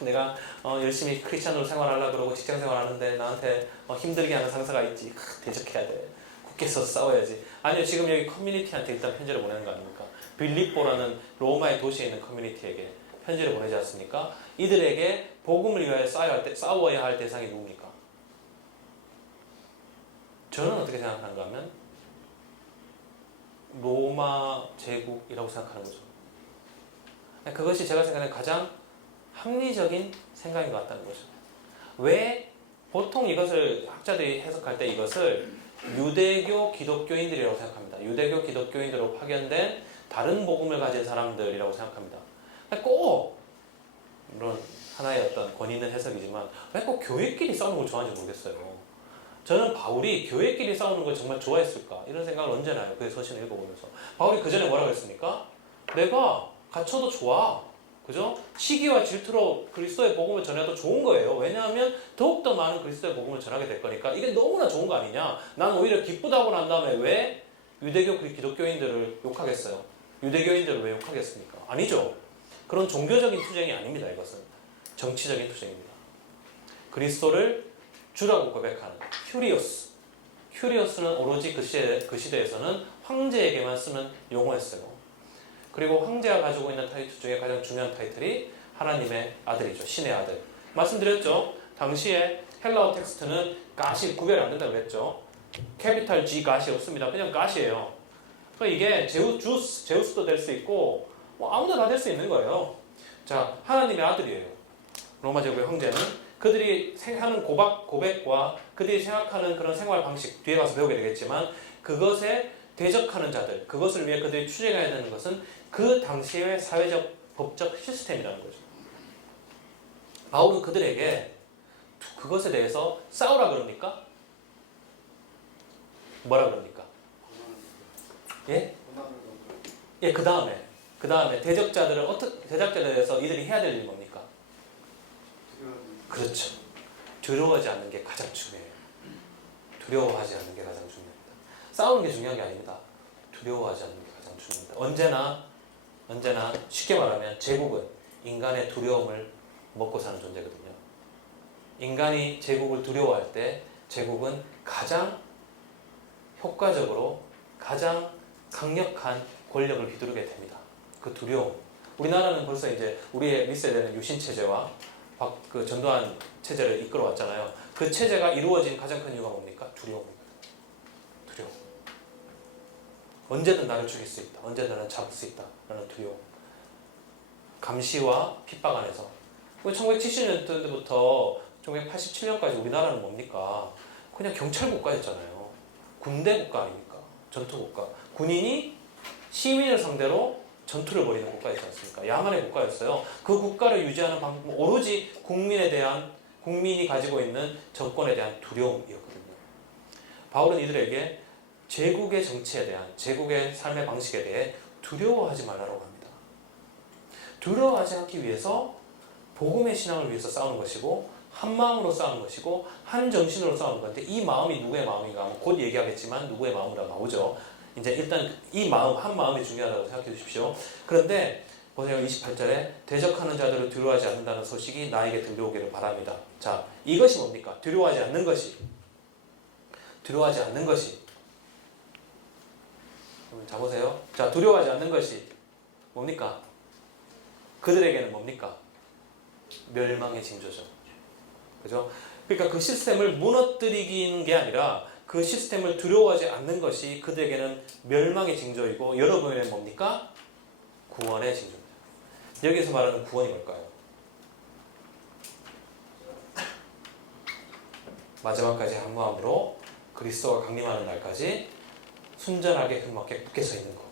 내가 열심히 크리스찬으로 생활하려고 그러고 직장 생활하는데 나한테 힘들게 하는 상사가 있지. 대적해야 돼. 굳게 서서 싸워야지. 아니요, 지금 여기 커뮤니티한테 일단 편지를 보내는 거 아닙니까? 빌립보라는 로마의 도시에 있는 커뮤니티에게 편지를 보내지 않습니까? 이들에게 복음을 위하여 싸워야 할 대상이 누굽니까? 저는 어떻게 생각하는가 하면 로마 제국이라고 생각하는 거죠. 그것이 제가 생각하는 가장 합리적인 생각인 것 같다는 거죠. 왜 보통 이것을 학자들이 해석할 때 이것을 유대교 기독교인들이라고 생각합니다. 유대교 기독교인들로 파견된 다른 복음을 가진 사람들이라고 생각합니다. 꼭 물론 하나의 어떤 권위 있는 해석이지만 왜 꼭 교회끼리 싸우는 걸 좋아하는지 모르겠어요. 저는 바울이 교회끼리 싸우는 걸 정말 좋아했을까? 이런 생각을 언제나 해요. 그의 서신을 읽어보면서. 바울이 그 전에 뭐라고 했습니까? 내가 갇혀도 좋아. 그죠? 시기와 질투로 그리스도의 복음을 전해도 좋은 거예요. 왜냐하면 더욱더 많은 그리스도의 복음을 전하게 될 거니까 이게 너무나 좋은 거 아니냐? 나는 오히려 기쁘다고 난 다음에 왜 유대교 기독교인들을 욕하겠어요? 유대교인들을 왜 욕하겠습니까? 아니죠. 그런 종교적인 투쟁이 아닙니다. 이것은 정치적인 투쟁입니다. 그리스도를 주라고 고백하는 큐리오스. 큐리오스는 오로지 그 시대에서는 황제에게만 쓰는 용어였어요. 그리고 황제가 가지고 있는 타이틀 중에 가장 중요한 타이틀이 하나님의 아들이죠. 신의 아들. 말씀드렸죠. 당시에 헬라어 텍스트는 가시 구별이 안 된다고 그랬죠. 캐피탈 G 가시 없습니다. 그냥 가시예요. 그러니까 이게 제우스도 될 수 있고 뭐 아무나 다 될 수 있는 거예요. 자, 하나님의 아들이에요. 로마 제국의 황제는 그들이 하는 고백과 그들이 생각하는 그런 생활 방식 뒤에 가서 배우게 되겠지만 그것에 대적하는 자들, 그것을 위해 그들이 추진해야 되는 것은 그 당시의 사회적 법적 시스템이라는 거죠. 바울은 그들에게 그것에 대해서 싸우라 그럽니까? 뭐라 그럽니까? 예? 예, 그 다음에 대적자들에 대해서 이들이 해야 될 일이 뭡니까? 그렇죠. 두려워하지 않는 게 가장 중요해요. 두려워하지 않는 게 가장 중요합니다. 싸우는 게 중요한 게 아닙니다. 두려워하지 않는 게 가장 중요합니다. 언제나 쉽게 말하면 제국은 인간의 두려움을 먹고 사는 존재거든요. 인간이 제국을 두려워할 때 제국은 가장 효과적으로 가장 강력한 권력을 휘두르게 됩니다. 그 두려움. 우리나라는 벌써 이제 우리의 밑세대는 유신체제와 그 전두환 체제를 이끌어왔잖아요. 그 체제가 이루어진 가장 큰 이유가 뭡니까? 두려움입니다. 두려움. 언제든 나를 죽일 수 있다. 언제든 나를 잡을 수 있다. 라는 두려움. 감시와 핍박 안에서. 1970년대부터 1987년까지 우리나라는 뭡니까? 그냥 경찰 국가였잖아요. 군대 국가 아닙니까? 전투 국가. 군인이 시민을 상대로 전투를 벌이는 국가였지 않습니까? 야만의 국가였어요. 그 국가를 유지하는 방법은 오로지 국민이 가지고 있는 정권에 대한 두려움이었거든요. 바울은 이들에게 제국의 정치에 대한, 제국의 삶의 방식에 대해 두려워하지 말라고 합니다. 두려워하지 않기 위해서 복음의 신앙을 위해서 싸우는 것이고 한 마음으로 싸우는 것이고 한 정신으로 싸우는 건데 이 마음이 누구의 마음인가 하면 곧 얘기하겠지만 누구의 마음이라 나오죠. 이제 일단 이 마음, 한 마음이 중요하다고 생각해 주십시오. 그런데 보세요. 28절에 대적하는 자들을 두려워하지 않는다는 소식이 나에게 들려오기를 바랍니다. 자, 이것이 뭡니까? 두려워하지 않는 것이. 두려워하지 않는 것이. 자, 보세요. 자, 두려워하지 않는 것이 뭡니까? 그들에게는 뭡니까? 멸망의 징조죠. 그죠? 그러니까 그 시스템을 무너뜨리는 게 아니라 그 시스템을 두려워하지 않는 것이 그들에게는 멸망의 징조이고 여러분에게는 뭡니까? 구원의 징조입니다. 여기서 말하는 구원이 뭘까요? 마지막까지 한 마음으로 그리스도가 강림하는 날까지 순전하게 흠없게 굳게 서 있는 것.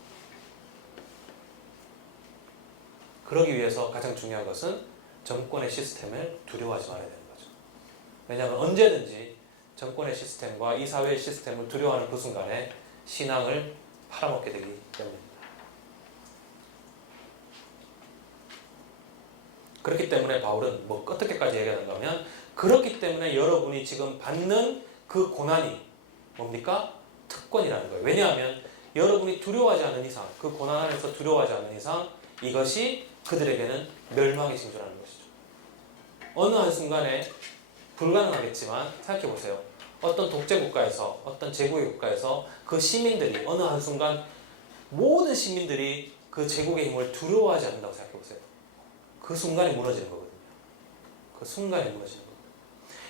그러기 위해서 가장 중요한 것은 정권의 시스템을 두려워하지 말아야 되는 거죠. 왜냐하면 언제든지 정권의 시스템과 이 사회의 시스템을 두려워하는 그 순간에 신앙을 팔아먹게 되기 때문입니다. 그렇기 때문에 바울은 어떻게까지 얘기하는가 하면 그렇기 때문에 여러분이 지금 받는 그 고난이 뭡니까? 특권이라는 거예요. 왜냐하면 여러분이 두려워하지 않는 이상, 그 고난 안에서 두려워하지 않는 이상 이것이 그들에게는 멸망의 징조라는 것이죠. 어느 한순간에 불가능하겠지만 생각해보세요. 어떤 독재국가에서, 어떤 제국의 국가에서 그 시민들이 어느 한순간 모든 시민들이 그 제국의 힘을 두려워하지 않는다고 생각해보세요. 그 순간에 무너지는 거거든요. 그 순간에 무너지는 거거든요.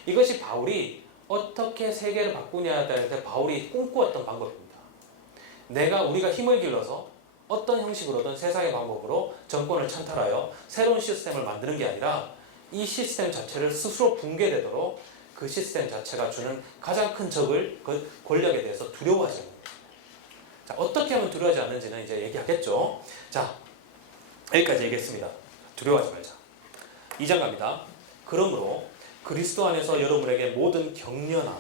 이것이 바울이 어떻게 세계를 바꾸냐에 따라서 바울이 꿈꾸었던 방법입니다. 우리가 힘을 길러서 어떤 형식으로든 세상의 방법으로 정권을 찬탈하여 새로운 시스템을 만드는 게 아니라 이 시스템 자체를 스스로 붕괴되도록 그 시스템 자체가 주는 가장 큰 적을 그 권력에 대해서 두려워하지 않는 거예요. 자, 어떻게 하면 두려워하지 않는지는 이제 얘기하겠죠. 자, 여기까지 얘기했습니다. 두려워하지 말자. 2장 갑니다. 그러므로 그리스도 안에서 여러분에게 모든 격려나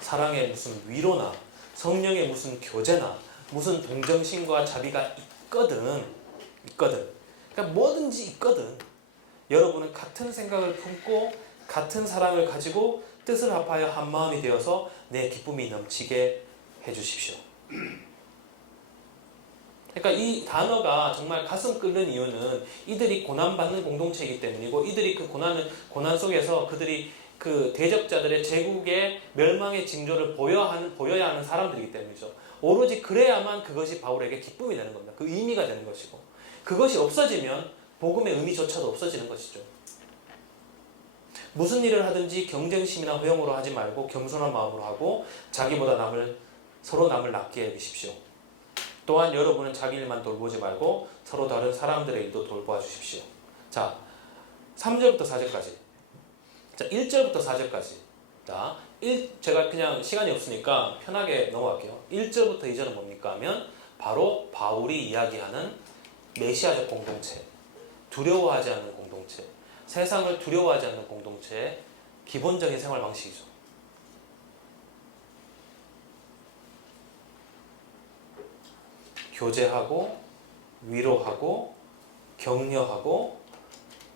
사랑의 무슨 위로나 성령의 무슨 교제나 무슨 동정심과 자비가 있거든. 그러니까 뭐든지 있거든. 여러분은 같은 생각을 품고 같은 사랑을 가지고 뜻을 합하여 한 마음이 되어서 내 기쁨이 넘치게 해주십시오. 그러니까 이 단어가 정말 가슴 끓는 이유는 이들이 고난받는 공동체이기 때문이고, 이들이 그 고난 속에서 그들이 그 대적자들의 제국의 멸망의 징조를 보여야 하는 사람들이기 때문이죠. 오로지 그래야만 그것이 바울에게 기쁨이 되는 겁니다. 그 의미가 되는 것이고, 그것이 없어지면 복음의 의미조차도 없어지는 것이죠. 무슨 일을 하든지 경쟁심이나 허영으로 하지 말고 겸손한 마음으로 하고 자기보다 서로 남을 낫게 여기십시오. 또한 여러분은 자기 일만 돌보지 말고 서로 다른 사람들의 일도 돌보아 주십시오. 자, 3절부터 4절까지. 자, 1절부터 4절까지. 자, 제가 그냥 시간이 없으니까 편하게 넘어갈게요. 1절부터 2절은 뭡니까 하면 바로 바울이 이야기하는 메시아적 공동체, 두려워하지 않는 공동체, 세상을 두려워하지 않는 공동체의 기본적인 생활 방식이죠. 교제하고 위로하고 격려하고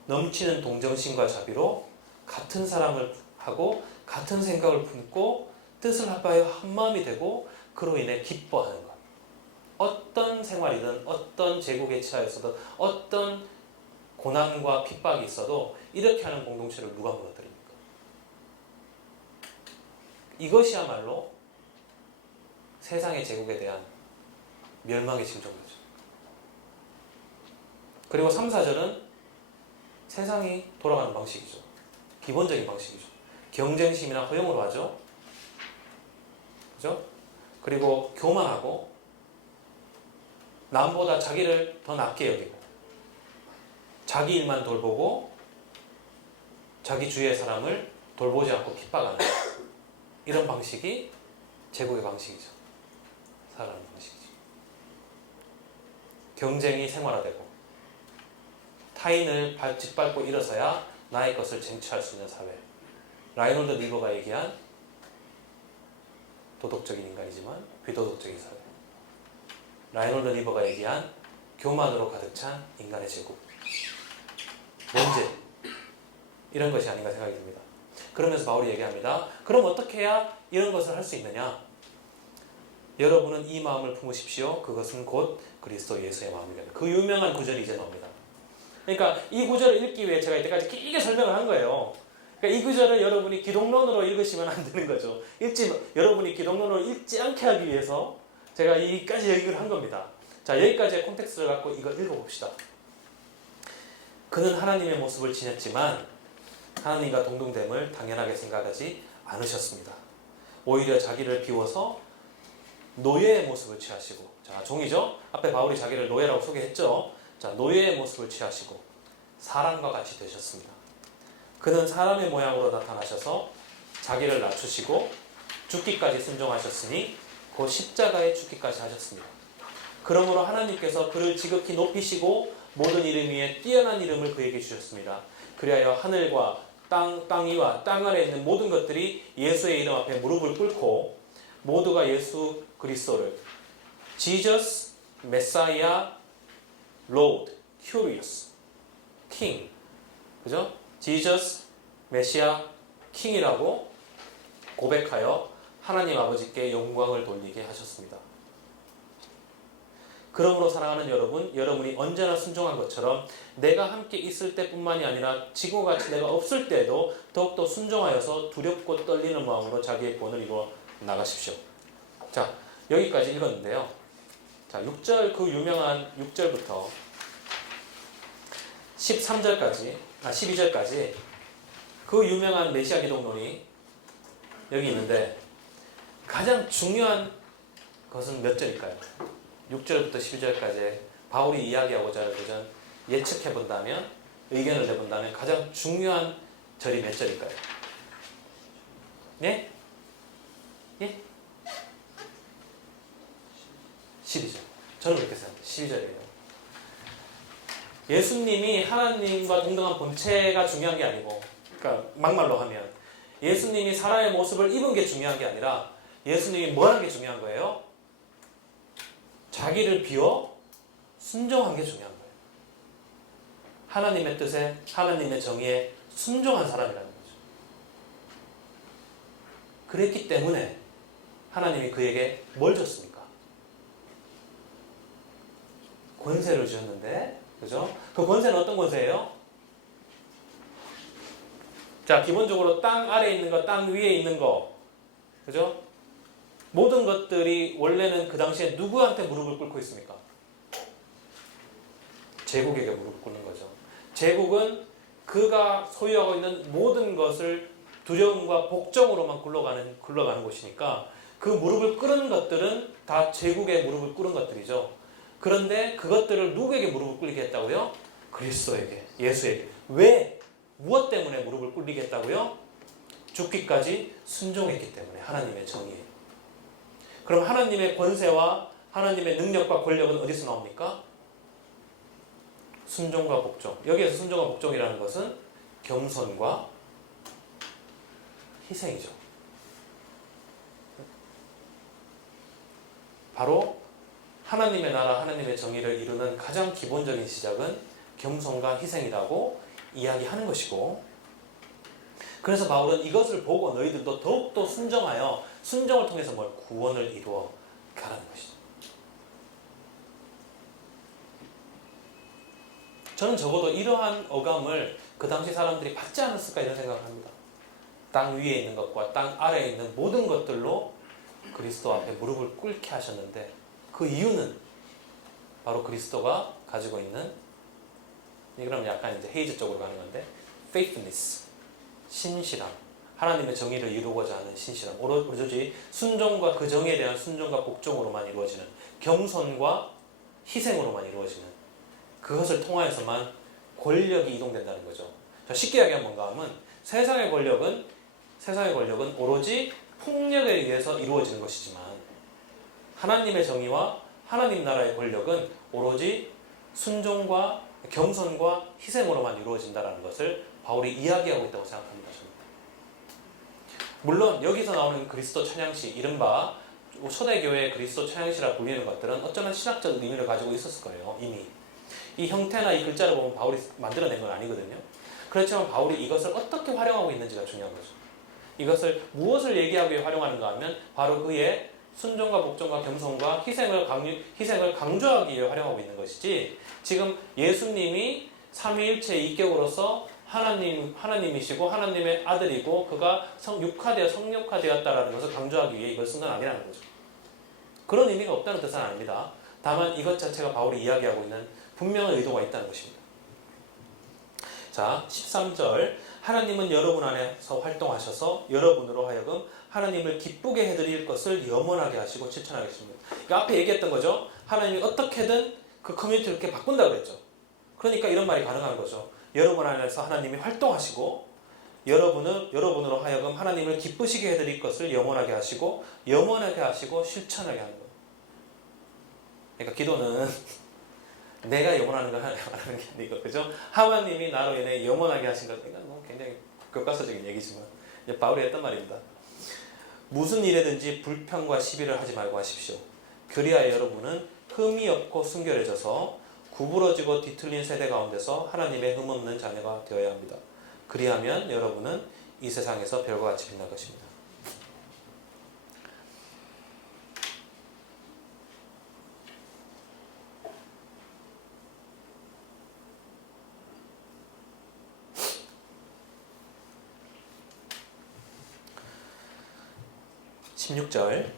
넘치는 동정심과 자비로 같은 사랑을 하고 같은 생각을 품고 뜻을 합하여 한 마음이 되고 그로 인해 기뻐하는 것. 어떤 생활이든 어떤 제국에 처하였어도 어떤 고난과 핍박이 있어도 이렇게 하는 공동체를 누가 무너뜨립니까? 이것이야말로 세상의 제국에 대한 멸망의 징조인 거죠. 그리고 3, 4절은 세상이 돌아가는 방식이죠. 기본적인 방식이죠. 경쟁심이나 허용으로 하죠. 그죠? 그리고 교만하고 남보다 자기를 더 낫게 여기고 자기 일만 돌보고 자기 주위의 사람을 돌보지 않고 핍박하는 이런 방식이 제국의 방식이죠. 살아가는 방식이죠. 경쟁이 생활화되고 타인을 짓밟고 일어서야 나의 것을 쟁취할 수 있는 사회. 라이놀드 리버가 얘기한 도덕적인 인간이지만 비도덕적인 사회. 라이놀드 리버가 얘기한 교만으로 가득 찬 인간의 제국. 문제. 이런 것이 아닌가 생각이 듭니다. 그러면서 바울이 얘기합니다. 그럼 어떻게 해야 이런 것을 할 수 있느냐? 여러분은 이 마음을 품으십시오. 그것은 곧 그리스도 예수의 마음이다. 그 유명한 구절이 이제 나옵니다. 그러니까 이 구절을 읽기 위해 제가 이때까지 길게 설명을 한 거예요. 그러니까 이 구절을 여러분이 기독론으로 읽으시면 안 되는 거죠. 여러분이 기독론으로 읽지 않게 하기 위해서 제가 여기까지 얘기를 한 겁니다. 자, 여기까지의 콘텍스트를 갖고 이걸 읽어봅시다. 그는 하나님의 모습을 지녔지만 하나님과 동등됨을 당연하게 생각하지 않으셨습니다. 오히려 자기를 비워서 노예의 모습을 취하시고, 자, 종이죠? 앞에 바울이 자기를 노예라고 소개했죠? 자, 노예의 모습을 취하시고 사람과 같이 되셨습니다. 그는 사람의 모양으로 나타나셔서 자기를 낮추시고 죽기까지 순종하셨으니 곧 십자가에 죽기까지 하셨습니다. 그러므로 하나님께서 그를 지극히 높이시고 모든 이름 위에 뛰어난 이름을 그에게 주셨습니다. 그리하여 하늘과 땅 위와 땅 아래에 있는 모든 것들이 예수의 이름 앞에 무릎을 꿇고 모두가 예수 그리스도를 Jesus, Messiah, Lord, Curious, King, 그죠? Jesus, Messiah, King이라고 고백하여 하나님 아버지께 영광을 돌리게 하셨습니다. 그러므로 사랑하는 여러분, 여러분이 언제나 순종한 것처럼 내가 함께 있을 때뿐만이 아니라 지금같이 내가 없을 때에도 더욱더 순종하여서 두렵고 떨리는 마음으로 자기의 구원을 이루어 나가십시오. 자, 여기까지 읽었는데요. 자, 6절, 그 유명한 6절부터 12절까지 그 유명한 메시아 기독론이 여기 있는데 가장 중요한 것은 몇 절일까요? 6절부터 12절까지 바울이 이야기하고자 할 것은 예측해본다면, 의견을 내본다면 가장 중요한 절이 몇 절일까요? 예? 예? 12절. 저는 그렇게 생각합니다. 12절이에요. 예수님이 하나님과 동등한 본체가 중요한 게 아니고, 그러니까 막말로 하면 예수님이 사람의 모습을 입은 게 중요한 게 아니라 예수님이 뭘 하는 게 중요한 거예요? 자기를 비워 순종한 게 중요한 거예요. 하나님의 뜻에, 하나님의 정의에 순종한 사람이라는 거죠. 그랬기 때문에 하나님이 그에게 뭘 줬습니까? 권세를 주셨는데, 그죠? 그 권세는 어떤 권세예요? 자, 기본적으로 땅 아래에 있는 거, 땅 위에 있는 거, 그죠? 모든 것들이 원래는 그 당시에 누구한테 무릎을 꿇고 있습니까? 제국에게 무릎을 꿇는 거죠. 제국은 그가 소유하고 있는 모든 것을 두려움과 복종으로만 굴러가는 곳이니까 그 무릎을 꿇은 것들은 다 제국의 무릎을 꿇은 것들이죠. 그런데 그것들을 누구에게 무릎을 꿇리게 했다고요? 그리스도에게, 예수에게. 왜? 무엇 때문에 무릎을 꿇리게 했다고요? 죽기까지 순종했기 때문에, 하나님의 정의에. 그럼 하나님의 권세와 하나님의 능력과 권력은 어디서 나옵니까? 순종과 복종. 여기에서 순종과 복종이라는 것은 겸손과 희생이죠. 바로 하나님의 나라, 하나님의 정의를 이루는 가장 기본적인 시작은 겸손과 희생이라고 이야기하는 것이고, 그래서 바울은 이것을 보고 너희들도 더욱더 순종하여 순종을 통해서 뭘 구원을 이루어 가라는 것이죠. 저는 적어도 이러한 어감을 그 당시 사람들이 받지 않았을까 이런 생각을 합니다. 땅 위에 있는 것과 땅 아래에 있는 모든 것들로 그리스도 앞에 무릎을 꿇게 하셨는데, 그 이유는 바로 그리스도가 가지고 있는, 그럼 약간 이제 헤이즈 쪽으로 가는 건데, faithfulness, 신실함, 하나님의 정의를 이루고자 하는 신실함, 오로지 순종과 그 정의에 대한 순종과 복종으로만 이루어지는, 겸손과 희생으로만 이루어지는, 그것을 통하여서만 권력이 이동된다는 거죠. 자, 쉽게 이야기하면 뭔가 하면 세상의 권력은 오로지 폭력에 의해서 이루어지는 것이지만, 하나님의 정의와 하나님 나라의 권력은 오로지 순종과 겸손과 희생으로만 이루어진다는 것을 바울이 이야기하고 있다고 생각합니다. 물론 여기서 나오는 그리스도 찬양시, 이른바 초대교회의 그리스도 찬양시라 불리는 것들은 어쩌면 신학적 의미를 가지고 있었을 거예요. 이미 이 형태나 이 글자를 보면 바울이 만들어낸 건 아니거든요. 그렇지만 바울이 이것을 어떻게 활용하고 있는지가 중요한 거죠. 이것을 무엇을 얘기하기 위해 활용하는가 하면 바로 그의 순종과 복종과 겸손과 희생을 강조하기 위해 활용하고 있는 것이지, 지금 예수님이 삼위일체의 인격으로서 하나님이시고 하나님의 아들이고 그가 성육화되었다라는 것을 강조하기 위해 이걸 쓴 건 아니라는 거죠. 그런 의미가 없다는 뜻은 아닙니다. 다만 이것 자체가 바울이 이야기하고 있는 분명한 의도가 있다는 것입니다. 자, 13절. 하나님은 여러분 안에서 활동하셔서 여러분으로 하여금 하나님을 기쁘게 해드릴 것을 염원하게 하시고 실천하겠습니다. 그러니까 앞에 얘기했던 거죠. 하나님이 어떻게든 그 커뮤니티를 이렇게 바꾼다고 그랬죠. 그러니까 이런 말이 가능한 거죠. 여러분 안에서 하나님이 활동하시고 여러분으로 하여금 하나님을 기쁘시게 해드릴 것을 염원하게 하시고 실천하게 하는 거예요. 그러니까 기도는 내가 영원하는 걸 말하는 게 아니고, 그죠? 하나님이 나로 인해 영원하게 하신 것, 그러니까 굉장히 교과서적인 얘기지만 이제 바울이 했단 말입니다. 무슨 일에든지 불평과 시비를 하지 말고 하십시오. 그리하여 여러분은 흠이 없고 순결해져서 구부러지고 뒤틀린 세대 가운데서 하나님의 흠없는 자녀가 되어야 합니다. 그리하면 여러분은 이 세상에서 별과 같이 빛날 것입니다. (16절)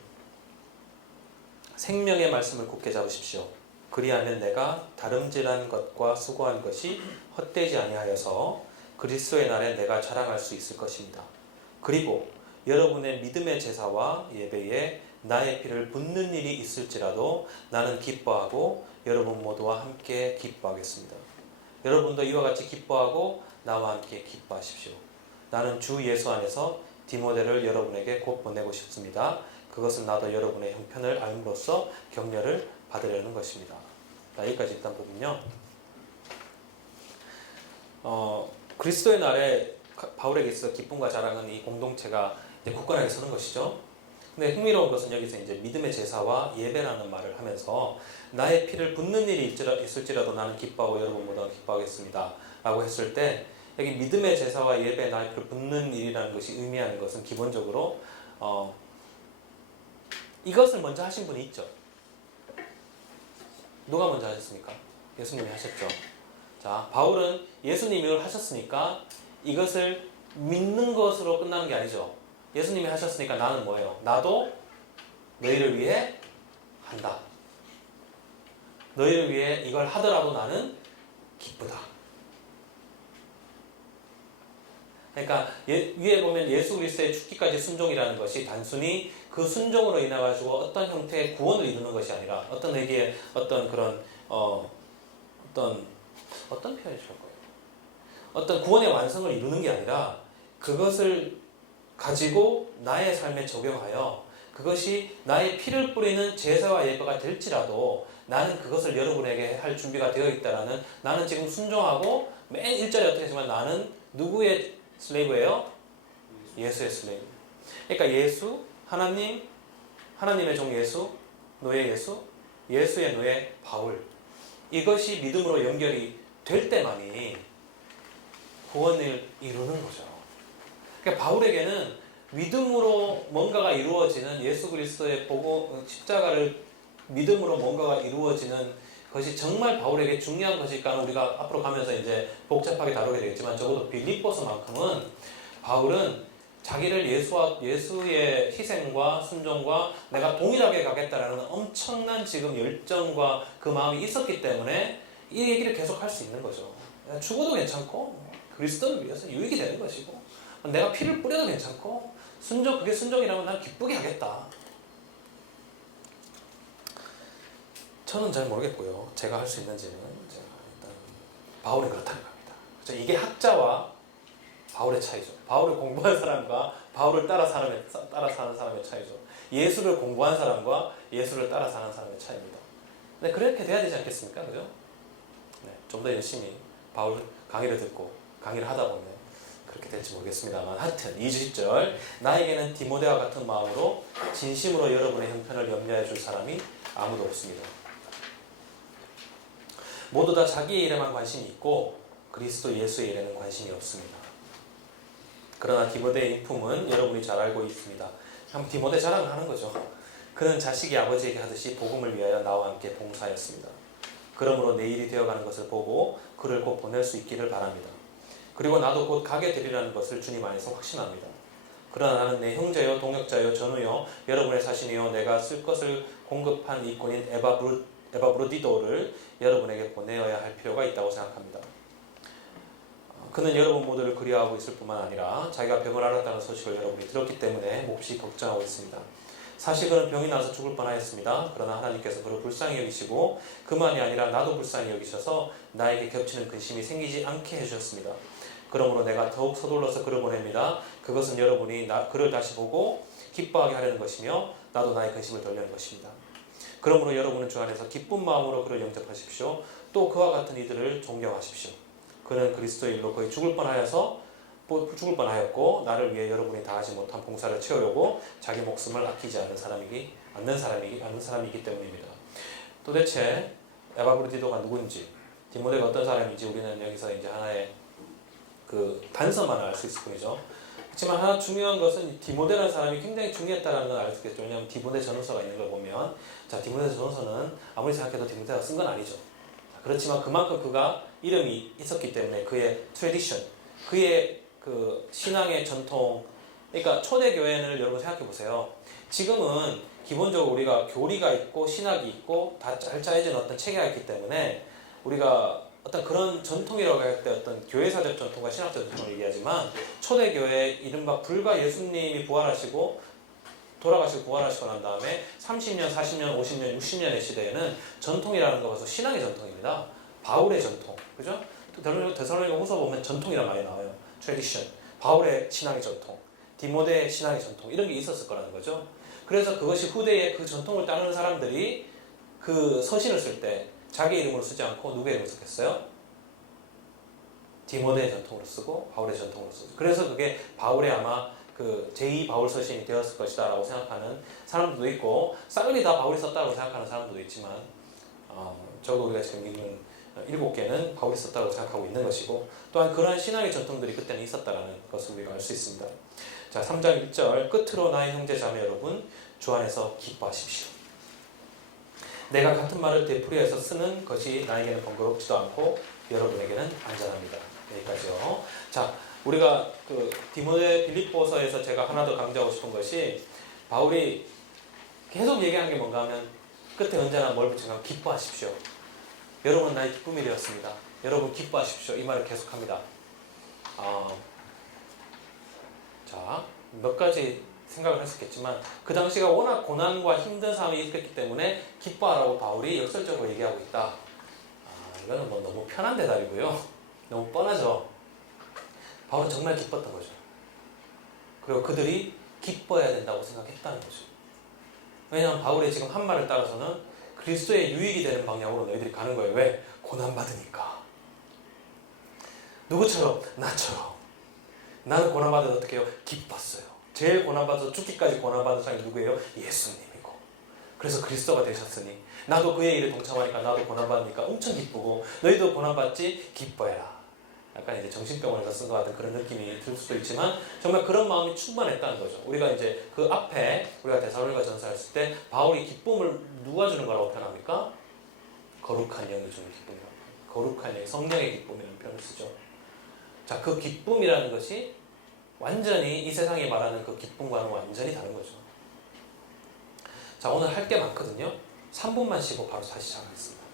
생명의 말씀을 굳게 잡으십시오. 그리하면 내가 다름질한 것과 수고한 것이 헛되지 아니하여서 그리스도의 날에 내가 자랑할 수 있을 것입니다. 그리고 여러분의 믿음의 제사와 예배에 나의 피를 붓는 일이 있을지라도 나는 기뻐하고 여러분 모두와 함께 기뻐하겠습니다. 여러분도 이와 같이 기뻐하고 나와 함께 기뻐하십시오. 나는 주 예수 안에서 디모데를 여러분에게 곧 보내고 싶습니다. 그것은 나도 여러분의 형편을 알므로써 격려를 받으려는 것입니다. 여기까지 일단 보면요. 그리스도의 날에 바울에게 있어 기쁨과 자랑은 이 공동체가 이제 굳건하게 서는 것이죠. 근데 흥미로운 것은 여기서 이제 믿음의 제사와 예배라는 말을 하면서 나의 피를 붓는 일이 있을지라도 나는 기뻐하고 여러분보다 기뻐하겠습니다. 라고 했을 때 여기 믿음의 제사와 예배, 나의 피를 붓는 일이라는 것이 의미하는 것은 기본적으로 이것을 먼저 하신 분이 있죠. 누가 먼저 하셨습니까? 예수님이 하셨죠. 자, 바울은 예수님이 이걸 하셨으니까 이것을 믿는 것으로 끝나는 게 아니죠. 예수님이 하셨으니까 나는 뭐예요? 나도 너희를 위해 한다. 너희를 위해 이걸 하더라도 나는 기쁘다. 그러니까 위에 보면 예수 그리스도의 죽기까지 순종이라는 것이 단순히 그 순종으로 인해 가지고 어떤 형태의 구원을 이루는 것이 아니라 어떤 얘기의 어떤 그런 어떤 표현이 좋을 거예요. 어떤 구원의 완성을 이루는 게 아니라 그것을 가지고 나의 삶에 적용하여 그것이 나의 피를 뿌리는 제사와 예배가 될지라도 나는 그것을 여러분에게 할 준비가 되어 있다라는, 나는 지금 순종하고 맨 1절에 어떻게 하지만 나는 누구의 슬레이브예요? 예수의 슬레이브. 그러니까 예수, 하나님의 종 예수, 노예 예수, 예수의 노예 바울. 이것이 믿음으로 연결이 될 때만이 구원을 이루는 거죠. 그러니까 바울에게는 믿음으로 뭔가가 이루어지는, 예수 그리스도의 십자가를 믿음으로 뭔가가 이루어지는 것이 정말 바울에게 중요한 것일까는 우리가 앞으로 가면서 이제 복잡하게 다루게 되겠지만, 적어도 빌립보서만큼은 바울은 자기를 예수의 희생과 순종과 내가 동일하게 가겠다라는 엄청난 지금 열정과 그 마음이 있었기 때문에 이 얘기를 계속 할 수 있는 거죠. 죽어도 괜찮고 그리스도를 위해서 유익이 되는 것이고 내가 피를 뿌려도 괜찮고 그게 순종이라면 난 기쁘게 하겠다. 저는 잘 모르겠고요. 제가 할 수 있는지는 제가 일단 바울은 그렇다는 겁니다. 그렇죠? 이게 학자와 바울의 차이죠. 바울을 공부한 사람과 바울을 따라 사는 사람의 차이죠. 예수를 공부한 사람과 예수를 따라 사는 사람의 차이입니다. 근데 그렇게 돼야 되지 않겠습니까? 그죠? 네, 좀 더 열심히 바울 강의를 듣고 강의를 하다 보면 그렇게 될지 모르겠습니다만, 하여튼 2주 10절 나에게는 디모데와 같은 마음으로 진심으로 여러분의 형편을 염려해 줄 사람이 아무도 없습니다. 모두 다 자기의 일에만 관심이 있고 그리스도 예수의 일에는 관심이 없습니다. 그러나 디모데의 인품은 여러분이 잘 알고 있습니다. 한번 디모데 자랑을 하는 거죠. 그는 자식이 아버지에게 하듯이 복음을 위하여 나와 함께 봉사했습니다. 그러므로 내 일이 되어가는 것을 보고 그를 곧 보낼 수 있기를 바랍니다. 그리고 나도 곧 가게 되리라는 것을 주님 안에서 확신합니다. 그러나 나는 내 형제요, 동역자요, 전우요, 여러분의 사신이요, 내가 쓸 것을 공급한 일꾼인 에바브로디도를 여러분에게 보내어야 할 필요가 있다고 생각합니다. 그는 여러분 모두를 그리워하고 있을 뿐만 아니라 자기가 병을 앓았다는 소식을 여러분이 들었기 때문에 몹시 걱정하고 있습니다. 사실 그는 병이 나서 죽을 뻔하였습니다. 그러나 하나님께서 그를 불쌍히 여기시고 그만이 아니라 나도 불쌍히 여기셔서 나에게 겹치는 근심이 생기지 않게 해주셨습니다. 그러므로 내가 더욱 서둘러서 그를 보냅니다. 그것은 여러분이 그를 다시 보고 기뻐하게 하려는 것이며 나도 나의 근심을 덜려는 것입니다. 그러므로 여러분은 주 안에서 기쁜 마음으로 그를 영접하십시오. 또 그와 같은 이들을 존경하십시오. 그는 그리스도의 일로 거의 죽을 뻔하였고 나를 위해 여러분이 다하지 못한 봉사를 채우려고 자기 목숨을 아끼지 않는 사람이기 때문입니다. 도대체 에바브로디도가 누구인지, 디모데가 어떤 사람인지 우리는 여기서 이제 하나의 그 단서만 알 수 있을 뿐이죠. 하지만 하나 중요한 것은 디모데라는 사람이 굉장히 중요했다는 걸 알 수 있겠죠. 왜냐하면 디모데 전후서가 있는 걸 보면, 자, 디모데 전후서는 아무리 생각해도 디모데가 쓴 건 아니죠. 그렇지만 그만큼 그가 이름이 있었기 때문에 그의 트래디션, 그의 그 신앙의 전통, 그러니까 초대교회를 여러분 생각해 보세요. 지금은 기본적으로 우리가 교리가 있고 신학이 있고 다 잘 짜여진 어떤 체계가 있기 때문에 우리가 어떤 그런 전통이라고 할 때 어떤 교회사적 전통과 신학적 전통을 얘기하지만, 초대교회 이른바 불과 예수님이 부활하시고 돌아가시고 부활하시고 난 다음에 30년, 40년, 50년, 60년의 시대에는 전통이라는 거 봐서 신앙의 전통입니다. 바울의 전통, 그죠? 데살로니가 후서 보면 전통이란 말이 나와요. 트래디션, 바울의 신앙의 전통. 디모데 신앙의 전통 이런 게 있었을 거라는 거죠. 그래서 그것이 후대에 그 전통을 따르는 사람들이 그 서신을 쓸 때 자기 이름으로 쓰지 않고 누구의 이름으로 썼겠어요? 디모데의 전통으로 쓰고 바울의 전통으로 쓰죠. 그래서 그게 바울의 아마 그 제2 바울 서신이 되었을 것이다 라고 생각하는 사람들도 있고, 싹은이 다 바울이 썼다고 생각하는 사람들도 있지만 적어도 우리가 지금 읽는 7개는 바울이 썼다고 생각하고 있는 것이고, 또한 그러한 신앙의 전통들이 그때는 있었다는 것을 우리가 알 수 있습니다. 자, 3장 1절 끝으로 나의 형제 자매 여러분 주 안에서 기뻐하십시오. 내가 같은 말을 되풀이해서 쓰는 것이 나에게는 번거롭지도 않고 여러분에게는 안전합니다. 여기까지요. 자, 우리가 그 디모데 빌립보서에서 제가 하나 더 강조하고 싶은 것이, 바울이 계속 얘기하는 게 뭔가 하면 끝에 언제나 뭘 붙이냐면 기뻐하십시오. 여러분 나의 기쁨이 되었습니다. 여러분 기뻐하십시오. 이 말을 계속합니다. 자, 몇 가지 생각을 했었겠지만 그 당시가 워낙 고난과 힘든 상황이 있었기 때문에 기뻐하라고 바울이 역설적으로 얘기하고 있다. 이거는 뭐 너무 편한 대답이고요. 너무 뻔하죠. 바울은 정말 기뻤던 거죠. 그리고 그들이 기뻐해야 된다고 생각했다는 거죠. 왜냐하면 바울의 지금 한 말을 따라서는 그리스도의 유익이 되는 방향으로 너희들이 가는 거예요. 왜? 고난받으니까. 누구처럼? 나처럼. 나는 고난받을 때 어떻게 해요? 기뻤어요. 제일 고난받아서 죽기까지 고난받은 사람이 누구예요? 예수님이고. 그래서 그리스도가 되셨으니 나도 그의 일에 동참하니까 나도 고난받으니까 엄청 기쁘고, 너희도 고난받지? 기뻐해라. 약간 이제 정신병원에서 쓴 것 같은 그런 느낌이 들 수도 있지만 정말 그런 마음이 충만했다는 거죠. 우리가 이제 그 앞에 우리가 데살로니가 전서했을 때 바울이 기쁨을 누가 주는 거라고 표현합니까? 거룩한 영이 주는 기쁨이라고. 거룩한 영, 성령의 기쁨이라는 표현을 쓰죠. 자, 그 기쁨이라는 것이 완전히 이 세상이 말하는 그 기쁨과는 완전히 다른 거죠. 자, 오늘 할 게 많거든요. 3분만 쉬고 바로 다시 시작하겠습니다.